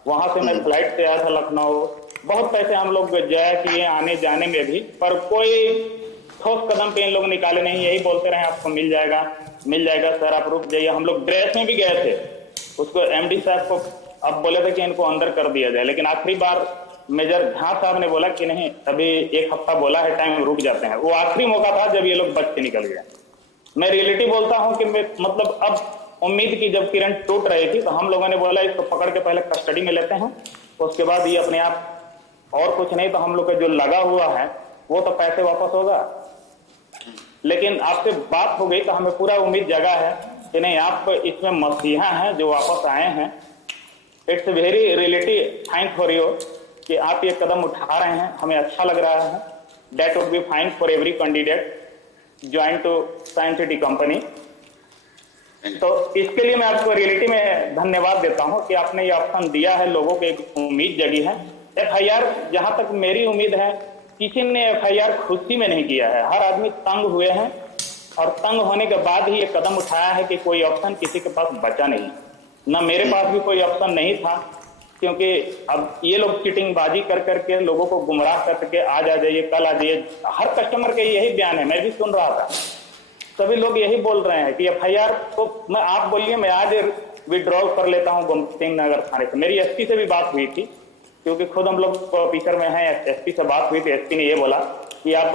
वहां से मैं फ्लाइट से आया था लखनऊ। बहुत पैसे हम लोग जया किए आने जाने में भी, पर कोई ठोस कदम पे इन लोग निकाले नहीं। यही बोलते रहे आपको मिल जाएगा, मिल जाएगा सर, आप रुक जाइए। हम लोग ड्रेस में भी गए थे, उसको एमडी साहब को अब बोले थे कि इनको अंदर कर दिया जाए, लेकिन आखिरी बार मेजर झा साहब ने बोला कि नहीं, अभी 1 हफ्ता बोला है टाइम, रुक जाते हैं। वो आखिरी मौका था जब ये लोग बच के निकल गए। मैं रियलिटी बोलता हूँ कि मतलब अब उम्मीद की जब किरण टूट रही थी, तो हम लोगों ने बोला इसको पकड़ के पहले कस्टडी में लेते हैं, उसके बाद ये अपने आप, और कुछ नहीं तो हम लोग का जो लगा हुआ है वो तो पैसे वापस होगा। लेकिन आपसे बात हो गई तो हमें पूरा उम्मीद जगा है कि नहीं, आप इसमें मसीहा हैं जो वापस आए हैं। It's very reality thank for you कि आप ये कदम उठा रहे हैं, हमें अच्छा लग रहा है। That would be fine for every candidate join to science city company. तो इसके लिए मैं आपको रियलिटी में धन्यवाद देता हूं कि आपने ये ऑप्शन दिया है, लोगों को एक उम्मीद जगी है। एफआईआर, जहां तक मेरी उम्मीद है, किसी ने एफआईआर खुशी में नहीं किया है। हर आदमी तंग हुए हैं और तंग होने के बाद ही ये कदम उठाया है कि कोई ऑप्शन किसी के पास बचा नहीं। ना मेरे पास भी कोई ऑप्शन नहीं था, क्योंकि अब ये लोग चिटिंगबाजी कर करके लोगों को गुमराह करके आज आ जाइए, कल आ जाइए। हर कस्टमर के यही बयान है, मैं भी सुन रहा था। सभी लोग यही बोल रहे हैं कि एफआईआर को मैं, आप बोलिए मैं आज विड्रॉ कर लेता हूँ गोमती नगर थाने से। मेरी एसपी से भी बात हुई थी, क्योंकि खुद हम लोग ऑफिसर में हैं। एसपी से बात हुई तो एसपी ने ये बोला कि आप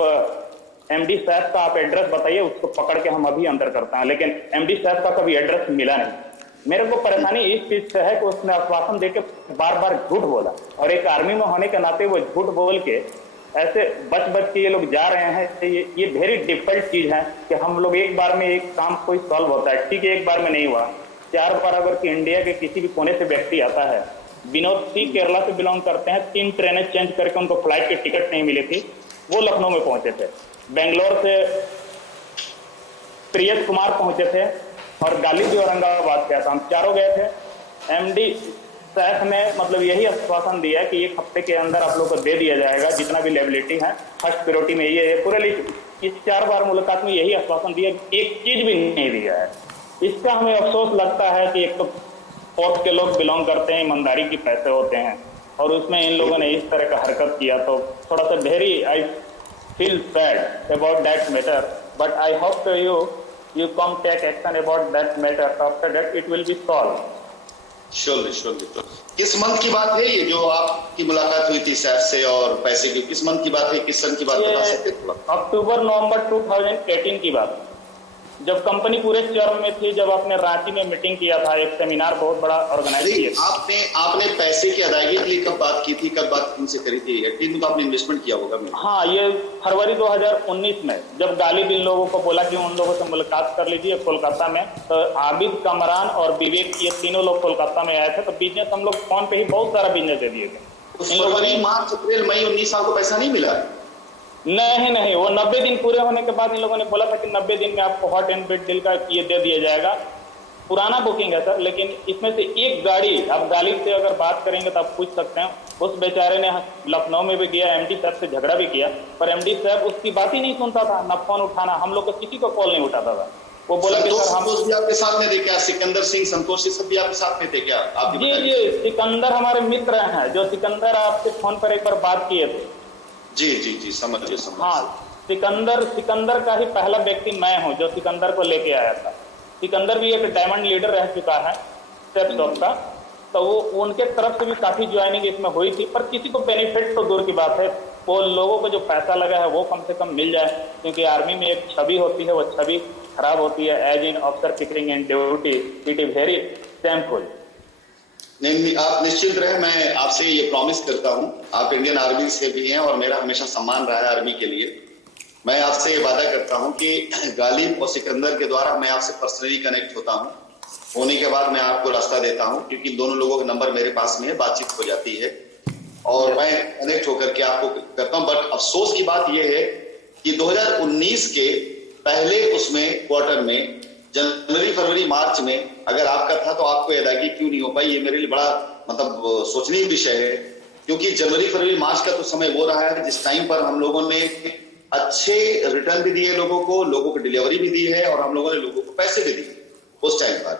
एमडी साहब का आप एड्रेस बताइए, उसको पकड़ के हम अभी अंदर करते हैं। लेकिन एमडी साहब का कभी एड्रेस मिला नहीं। मेरे को परेशानी इस चीज से है कि उसने आश्वासन देके बार बार झूठ बोला, और एक आर्मी में होने के नाते वो झूठ बोल के ऐसे बच के ये लोग जा रहे हैं। ये वेरी डिफिकल्ट चीज है कि हम लोग एक बार में एक काम कोई सॉल्व होता है, ठीक है एक बार में नहीं हुआ, 4 बार अगर कि इंडिया के किसी भी कोने से व्यक्ति आता है, विनोद सिंह केरला से बिलोंग करते हैं, 3 ट्रेनें चेंज करके उनको फ्लाइट की टिकट नहीं मिली थी, वो लखनऊ में पहुंचे थे। बेंगलोर से प्रियस कुमार पहुंचे थे और गालिब भी औरंगाबाद गया था, हम चारों गए थे। एमडी साहब ने मतलब यही आश्वासन दिया कि 1 हफ्ते के अंदर आप लोग को दे दिया जाएगा जितना भी लायबिलिटी है, फर्स्ट प्रायोरिटी में ये पूरे लिस्ट। इस 4 बार मुलाकात में यही आश्वासन दिया, एक चीज भी नहीं दिया है। इसका हमें अफसोस लगता है कि एक तो फोर्स के लोग बिलोंग करते हैं, ईमानदारी के पैसे होते हैं, और उसमें इन लोगों ने इस तरह का हरकत किया, तो थोड़ा सा very I feel bad about that matter, but I hope to you come take action about that matter. After that it will be solved. Surely. किस मंथ की बात है ये जो आपकी मुलाकात हुई थी सैफ से और पैसे की, किस मंथ की बात है, किस सन की बात बता सकते हैं? अक्टूबर नवंबर 2018 की बात, जब कंपनी पूरे चर्म में थी, जब आपने रांची में मीटिंग किया था, एक सेमिनार बहुत बड़ा ऑर्गेनाइज किया। आपने पैसे की अदायगी के लिए कब बात की थी, कब बात उनसे करी थी? एटीन में तो आपने इन्वेस्टमेंट किया होगा। हाँ, ये फरवरी 2019 में जब गालिब इन लोगों को बोला कि उन लोगों से मुलाकात कर लीजिए कोलकाता में, तो आबिद, कमरान और विवेक ये तीनों लोग कोलकाता में आए थे, तो बिजनेस हम लोग फोन पे ही बहुत सारा बिजनेस दे दिए थे। फरवरी, मार्च, अप्रैल, मई 19 साल को पैसा नहीं मिला? नहीं, वो 90 दिन पूरे होने के बाद इन लोगों ने बोला था कि 90 दिन में आपको हॉट एंड बिट डील का ये दे दिया जाएगा। पुराना बुकिंग है सर, लेकिन इसमें से एक गाड़ी, आप गालिब से अगर बात करेंगे तो आप पूछ सकते हैं, उस बेचारे ने लखनऊ में भी गया, एमडी साहब से झगड़ा भी किया, पर एमडी साहब उसकी बात ही नहीं सुनता था, न फोन उठाना, हम लोग को किसी को कॉल नहीं उठाता था। वो बोला कि सर हम भी आपके साथ में थे क्या? सिकंदर सिंह, संतोष सब भी आपके साथ में थे क्या? जी, सिकंदर हमारे मित्र हैं, जो सिकंदर आपसे फोन पर एक बार बात किए थे। जी, समझिए। हाँ, सिकंदर का ही पहला व्यक्ति मैं हूँ जो सिकंदर को लेके आया था। सिकंदर भी एक डायमंड लीडर रह चुका है स्टेप शॉप का, तो वो उनके तरफ से भी काफी ज्वाइनिंग इसमें हुई थी, पर किसी को बेनिफिट तो दूर की बात है, वो लोगों को जो पैसा लगा है वो कम से कम मिल जाए, क्योंकि आर्मी में एक छवि होती है, वो छवि खराब होती है। As in officer flickering in duty it is very shameful. नहीं, आप निश्चिंत रहे, मैं आपसे ये प्रॉमिस करता हूं, आप इंडियन आर्मी से भी हैं और मेरा हमेशा सम्मान रहा है आर्मी के लिए। मैं आपसे ये वादा करता हूं कि गालिब और सिकंदर के द्वारा मैं आपसे पर्सनली कनेक्ट होता हूं, होने के बाद मैं आपको रास्ता देता हूं, क्योंकि दोनों लोगों का नंबर मेरे पास में है, बातचीत हो जाती है और मैं कनेक्ट होकर के आपको करता हूं। बट अफसोस की बात यह है कि 2019 के पहले उसमें क्वार्टर में, जनवरी, फरवरी, मार्च में अगर आपका था तो आपको अदायगी क्यों नहीं हो पाई? ये मेरे लिए बड़ा मतलब सोचनीय विषय है, क्योंकि जनवरी, फरवरी, मार्च का तो समय वो रहा है जिस टाइम पर हम लोगों ने अच्छे रिटर्न भी दिए लोगों को डिलीवरी भी दी है और हम लोगों ने लोगों को पैसे भी दिए उस टाइम पर।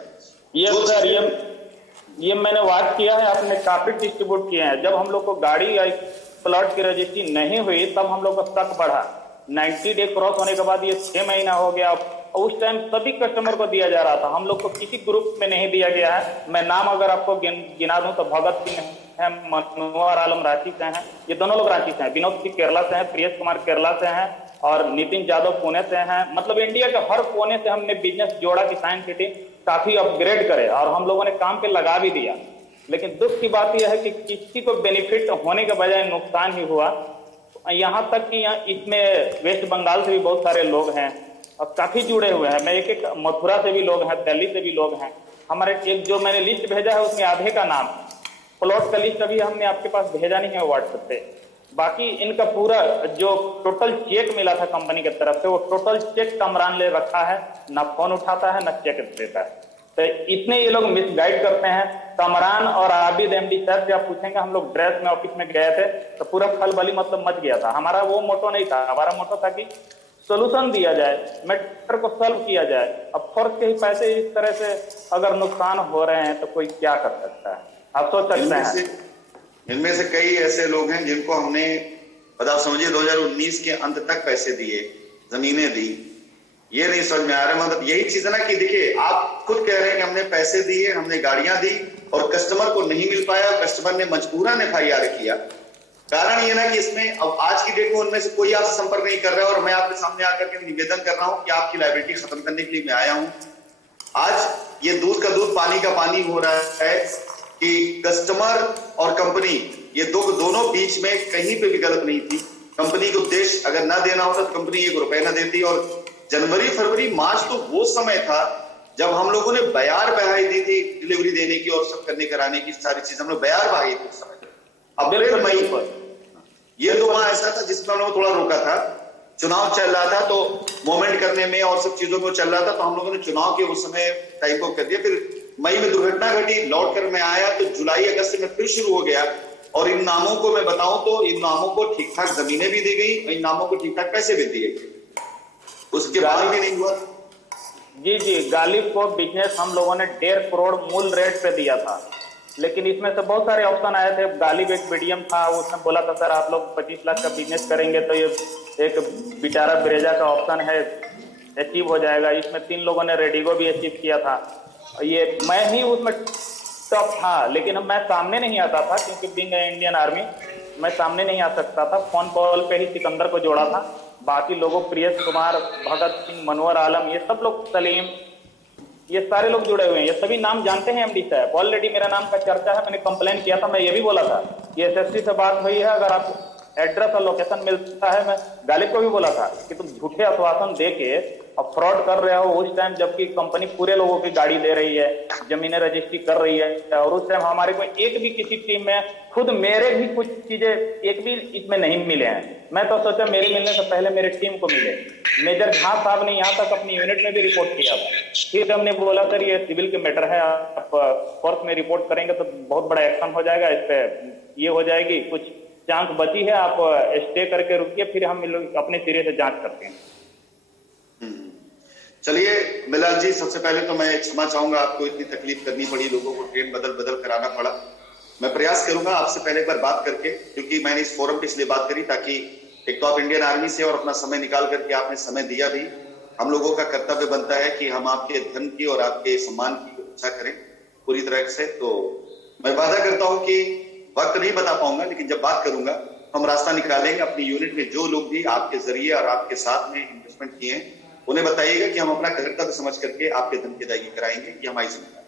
ये मैंने वाच किया है, आपने काफी डिस्ट्रीब्यूट किए हैं। जब हम लोग को गाड़ी या प्लॉट की रजिस्ट्री नहीं हुई तब हम लोग का शक बढ़ा, 90 डे क्रॉस होने के बाद ये 6 महीना हो गया, और उस टाइम सभी कस्टमर को दिया जा रहा था, हम लोग को किसी ग्रुप में नहीं दिया गया है। मैं नाम अगर आपको गिना दूं तो भगत सिंह है, मनोहर आलम रांची से हैं, ये दोनों लोग रांची से हैं, विनोद सिंह केरला से हैं, प्रियस कुमार केरला से हैं और नितिन यादव पुणे से हैं। मतलब इंडिया के हर कोने से हमने बिजनेस जोड़ा कि साइंस सिटी काफी अपग्रेड करे, और हम लोगों ने काम पे लगा भी दिया। लेकिन दुख की बात यह है कि किसी को बेनिफिट होने के बजाय नुकसान ही हुआ। यहाँ तक कि इसमें वेस्ट बंगाल से भी बहुत सारे लोग हैं और काफी जुड़े हुए हैं। मैं एक मथुरा से भी लोग हैं, दिल्ली से भी लोग हैं। हमारे एक जो मैंने लिस्ट भेजा है उसमें आधे का नाम, प्लॉट का लिस्ट अभी हमने आपके पास भेजा नहीं है व्हाट्सएप पे। बाकी इनका पूरा जो टोटल चेक मिला था कंपनी की तरफ से, वो टोटल चेक कमरान ले रखा है, ना फोन उठाता है ना चेक देता है। तो इतने ये लोग मिसगाइड करते हैं। कमरान और आबिद एमडी साहब से आप पूछेंगे, हम लोग ड्रेस में ऑफिस में गए थे तो पूरा खलबली मतलब मच गया था। हमारा वो मोटो नहीं था, हमारा मोटो था कि सोल्यूशन दिया जाए, मैटर को सॉल्व किया जाए। अब फर्क के ही पैसे इस तरह से अगर नुकसान हो रहे हैं तो कोई क्या कर सकता है, आप सोच सकते हैं। इनमें से कई ऐसे लोग हैं जिनको हमने बताओ समझिए 2019 के अंत तक पैसे दिए, जमीनें दी, ये नहीं समझ में आ रहा। मतलब यही चीज है ना कि देखिए आप खुद कह रहे हैं कि हमने पैसे दिए, हमने गाड़ियां दी और कस्टमर को नहीं मिल पाया, कस्टमर ने मजबूरन FIR किया। कारण ये ना कि इसमें अब आज की डेट में उनमें से कोई आपसे संपर्क नहीं कर रहा है और मैं आपके सामने आकर के निवेदन कर रहा हूं कि आपकी लायबिलिटी खत्म करने के लिए मैं आया हूं। आज ये दूध का दूध पानी का पानी हो रहा है कि कस्टमर और कंपनी ये दोनों बीच में कहीं पे भी गलत नहीं थी। कंपनी को उद्देश्य अगर ना देना होता तो कंपनी 1 रुपए ना देती। और जनवरी फरवरी मार्च तो वो समय था जब हम लोगों ने बयार बहाई दी थी डिलीवरी देने की और सब करने कराने की सारी चीज हम लोग बयार बहाई थी उस समय। अप्रैल मई पर ये 2 माह ऐसा था जिसमें हम लोग थोड़ा रोका था। चुनाव चल रहा था तो मूवमेंट करने में और सब चीजों में चल रहा था तो हम लोगों ने चुनाव के उस समय टाइम को कर दिया। फिर मई में दुर्घटना घटी, लौट कर मैं आया तो जुलाई अगस्त में फिर शुरू हो गया। और इन नामों को मैं बताऊं तो इन नामों को ठीक ठाक जमीनें भी दी गई, इन नामों को ठीक ठाक पैसे भी दिए गए, उसके बाद भी नहीं हुआ। जी गालिब को बिजनेस हम लोगों ने 1.5 करोड़ मूल रेट पे दिया था, लेकिन इसमें से बहुत सारे ऑप्शन आए थे। गालिब एक मीडियम था, उसने बोला था सर आप लोग 25 लाख का बिजनेस करेंगे तो ये एक बिटारा ब्रेजा का ऑप्शन है, अचीव हो जाएगा। इसमें 3 लोगों ने रेडिगो भी अचीव किया था। ये मैं ही उसमें टॉप था, लेकिन मैं सामने नहीं आता था क्योंकि बीइंग इंडियन आर्मी मैं सामने नहीं आ सकता था। फोन कॉल पे ही सिकंदर को जोड़ा था। बाकी लोगों प्रियस कुमार, भगत सिंह, मनोहर आलम, ये सब लोग, सलीम, ये सारे लोग जुड़े हुए हैं। ये सभी नाम जानते हैं एमडी साहब। ऑलरेडी मेरा नाम का चर्चा है, मैंने कंप्लेन किया था। मैं ये भी बोला था कि एसएससी से बात हुई है, अगर आप एड्रेस और लोकेशन मिलता है। मैं गालिब को भी बोला था कि तुम झूठे आश्वासन दे के अब फ्रॉड कर रहे हो उस टाइम जबकि कंपनी पूरे लोगों की गाड़ी दे रही है, जमीनें रजिस्ट्री कर रही है। और उस टाइम हमारे को एक भी किसी टीम में, खुद मेरे भी कुछ चीजें एक भी इसमें नहीं मिले हैं। मैं तो सोचा मेरे मिलने से पहले मेरे टीम को मिले। मेजर झा साहब ने यहाँ तक अपनी यूनिट में भी रिपोर्ट किया था। फिर हमने बोला सर ये सिविल के मैटर है, आप कोर्ट में रिपोर्ट करेंगे तो बहुत बड़ा एक्शन हो जाएगा, इस पे ये हो जाएगी, कुछ चांस बची है, आप स्टे करके रुकिए, फिर हम लोग अपने सिरे से जांच करते हैं। चलिए बिलाल जी, सबसे पहले तो मैं क्षमा चाहूंगा, आपको इतनी तकलीफ करनी पड़ी, लोगों को ट्रेन बदल बदल कराना पड़ा। मैं प्रयास करूंगा आपसे पहले एक बार बात करके, क्योंकि मैंने इस फोरम पे इसलिए बात करी ताकि एक तो आप इंडियन आर्मी से और अपना समय निकाल करके आपने समय दिया भी। हम लोगों का कर्तव्य बनता है कि हम आपके धन की और आपके सम्मान की रक्षा करें पूरी तरह से। तो मैं वादा करता हूं कि वक्त नहीं बता पाऊंगा, लेकिन जब बात करूंगा हम रास्ता निकालेंगे। अपनी यूनिट में जो लोग भी आपके जरिए और आपके साथ में इन्वेस्टमेंट किए हैं उन्हें बताइएगा कि हम अपना कर्तव्य समझ करके आपके धन की अदायगी कराएंगे। ये हमारी जिम्मेदारी।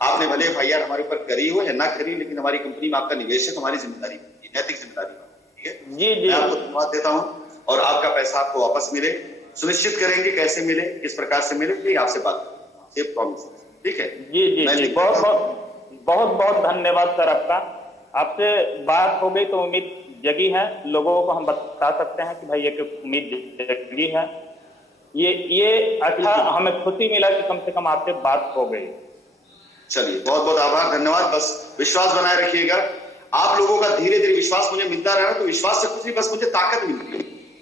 आपने भले एफआईआर हमारे ऊपर करी हो या ना करी, लेकिन हमारी कंपनी में आपका निवेश है, हमारी जिम्मेदारी, नैतिक जिम्मेदारी। ठीक है जी, मैं आपको धन्यवाद देता हूँ और आपका पैसा आपको वापस मिले सुनिश्चित करेंगे। कैसे मिले, किस प्रकार से मिले, ये आपसे बात ये प्रॉमिस। ठीक है जी बहुत बहुत धन्यवाद सर आपका। आपसे बात हो गई तो उम्मीद जगी है, लोगों को हम बता सकते हैं कि भाई एक उम्मीद जगी है। ये अच्छा, हमें खुशी मिला कि कम से कम आपसे बात हो गई। चलिए बहुत बहुत आभार, धन्यवाद। बस विश्वास बनाए रखिएगा। आप लोगों का धीरे धीरे विश्वास मुझे मिलता रहा तो विश्वास से कुछ नहीं, बस मुझे ताकत मिलती,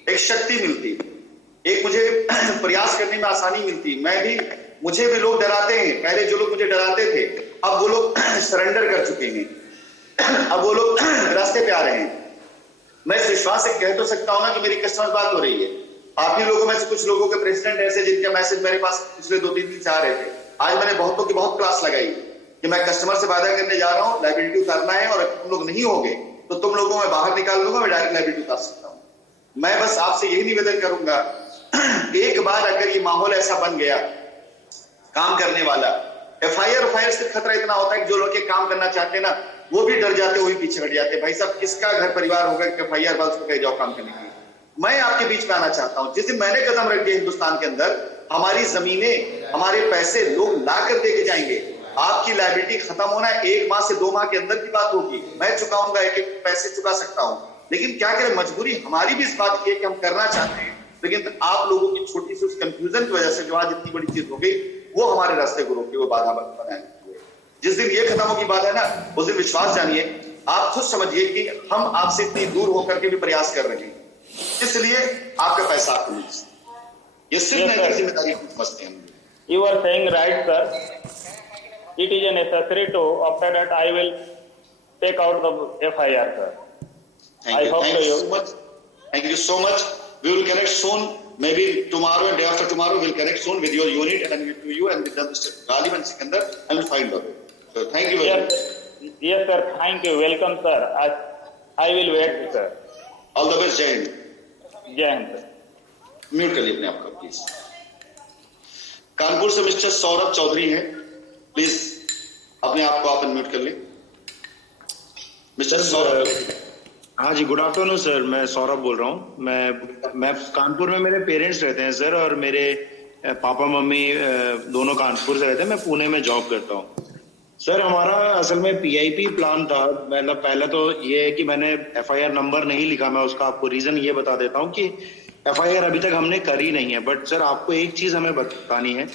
एक शक्ति मिलती, एक मुझे प्रयास करने में आसानी मिलती। मुझे भी लोग डराते हैं, पहले जो लोग मुझे डराते थे अब वो लोग सरेंडर कर चुके हैं, अब वो लोग रास्ते पे आ रहे हैं। मैं इस विश्वास से कह तो सकता हूं ना कि मेरी कस्टमर बात हो रही है। आप ही लोगों में से कुछ लोगों के प्रेसिडेंट ऐसे जिनके मैसेज मेरे पास पिछले 2-3 दिन से आ रहे थे। आज मैंने बहुतों की बहुत क्लास लगाई कि मैं कस्टमर से वादा करने जा रहा हूं, लायबिलिटी उतारना है, और तुम लोग नहीं होगे तो तुम लोगों को मैं बाहर निकाल दूंगा, मैं डायरेक्ट लायबिलिटी उतार सकता हूं। मैं बस आपसे यही निवेदन करूंगा, एक बार अगर ये माहौल ऐसा बन गया काम करने वाला, एफआईआर से खतरा इतना होता है कि जो लोग काम करना चाहते हैं ना वो भी डर जाते, वही पीछे हट जाते। भाई साहब, किसका घर परिवार होगा कि एफआईआर वाले उसको कहे जाओ काम करने के लिए। मैं आपके बीच में आना चाहता हूं। जिस दिन मैंने कदम रख दिया हिंदुस्तान के अंदर, हमारी जमीनें, हमारे पैसे लोग ला कर दे के जाएंगे। आपकी लायबिलिटी खत्म होना 1 माह से 2 माह के अंदर की बात होगी। मैं चुकाऊंगा, एक पैसे चुका सकता हूं, लेकिन क्या करें, मजबूरी हमारी भी इस बात की है कि हम करना चाहते हैं, लेकिन आप लोगों की छोटी सी उस कंफ्यूजन की वजह से जो आज इतनी बड़ी चीज हो गई वो हमारे रास्ते को रोकी, वो बाधा बनाए। जिस दिन ये खत्म होगी बात है ना, उस दिन विश्वास जानिए, आप खुद समझिए कि हम आपसे इतनी दूर होकर के भी प्रयास कर रहे हैं, इसलिए आपका पैसा आपको मिल सकता है। ये सिर्फ नैतिक जिम्मेदारी समझते हैं। You are saying right, sir. It is necessary to, after that I will take out the FIR, sir. Thank you so much. Thank you so much. We will connect soon. Maybe tomorrow and day after tomorrow we'll connect soon with your unit and with you and with Mr. Ghalib and Sikandar and we'll find out. So thank you very much. Yes, sir. Thank you. Welcome, sir. I will wait sir. All the best, Jai Hind. जय Hind sir. Mute करिए अपने आप को please. Kanpur से mister Saurabh Chaudhary है, please अपने आप को आप अनम्यूट कर लें। मिस्टर सौरभ। हाँ जी, गुड आफ्टरनून सर, मैं सौरभ बोल रहा हूँ। मैं कानपुर में मेरे पेरेंट्स रहते हैं सर, और मेरे पापा मम्मी दोनों कानपुर से रहते हैं, मैं पुणे में जॉब करता हूँ सर। हमारा असल में पीआईपी प्लान था। मतलब पहले तो ये है कि मैंने एफआईआर नंबर नहीं लिखा, मैं उसका आपको रीजन ये बता देता हूँ कि एफआईआर अभी तक हमने करी नहीं है। बट सर आपको एक चीज हमें बतानी है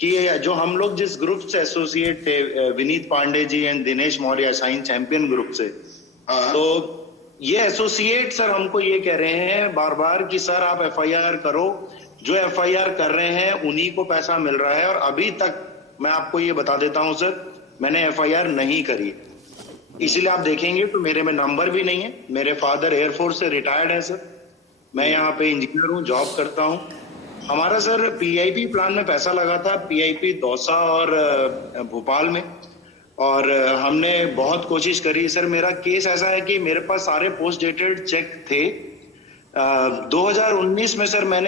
कि जो हम लोग जिस ग्रुप से एसोसिएट थे, Vineet Pandey ji and Dinesh Maurya, Shine Champion group से, तो ये एसोसिएट सर हमको ये कह रहे हैं बार बार कि सर आप एफआईआर करो, जो एफआईआर कर रहे हैं उन्हीं को पैसा मिल रहा है। और अभी तक मैं आपको ये बता देता हूं सर, मैंने एफआईआर नहीं करी, इसीलिए आप देखेंगे तो मेरे में नंबर भी नहीं है। मेरे फादर एयरफोर्स से रिटायर्ड है सर, मैं यहाँ पे इंजीनियर हूँ, जॉब करता हूँ। हमारा सर पीआईपी प्लान में पैसा लगा था, पीआईपी दौसा और भोपाल में, और हमने बहुत कोशिश करी सर। मेरा केस ऐसा है कि मेरे पास सारे पोस्ट डेटेड चेक थे। 2019 में सर मैंने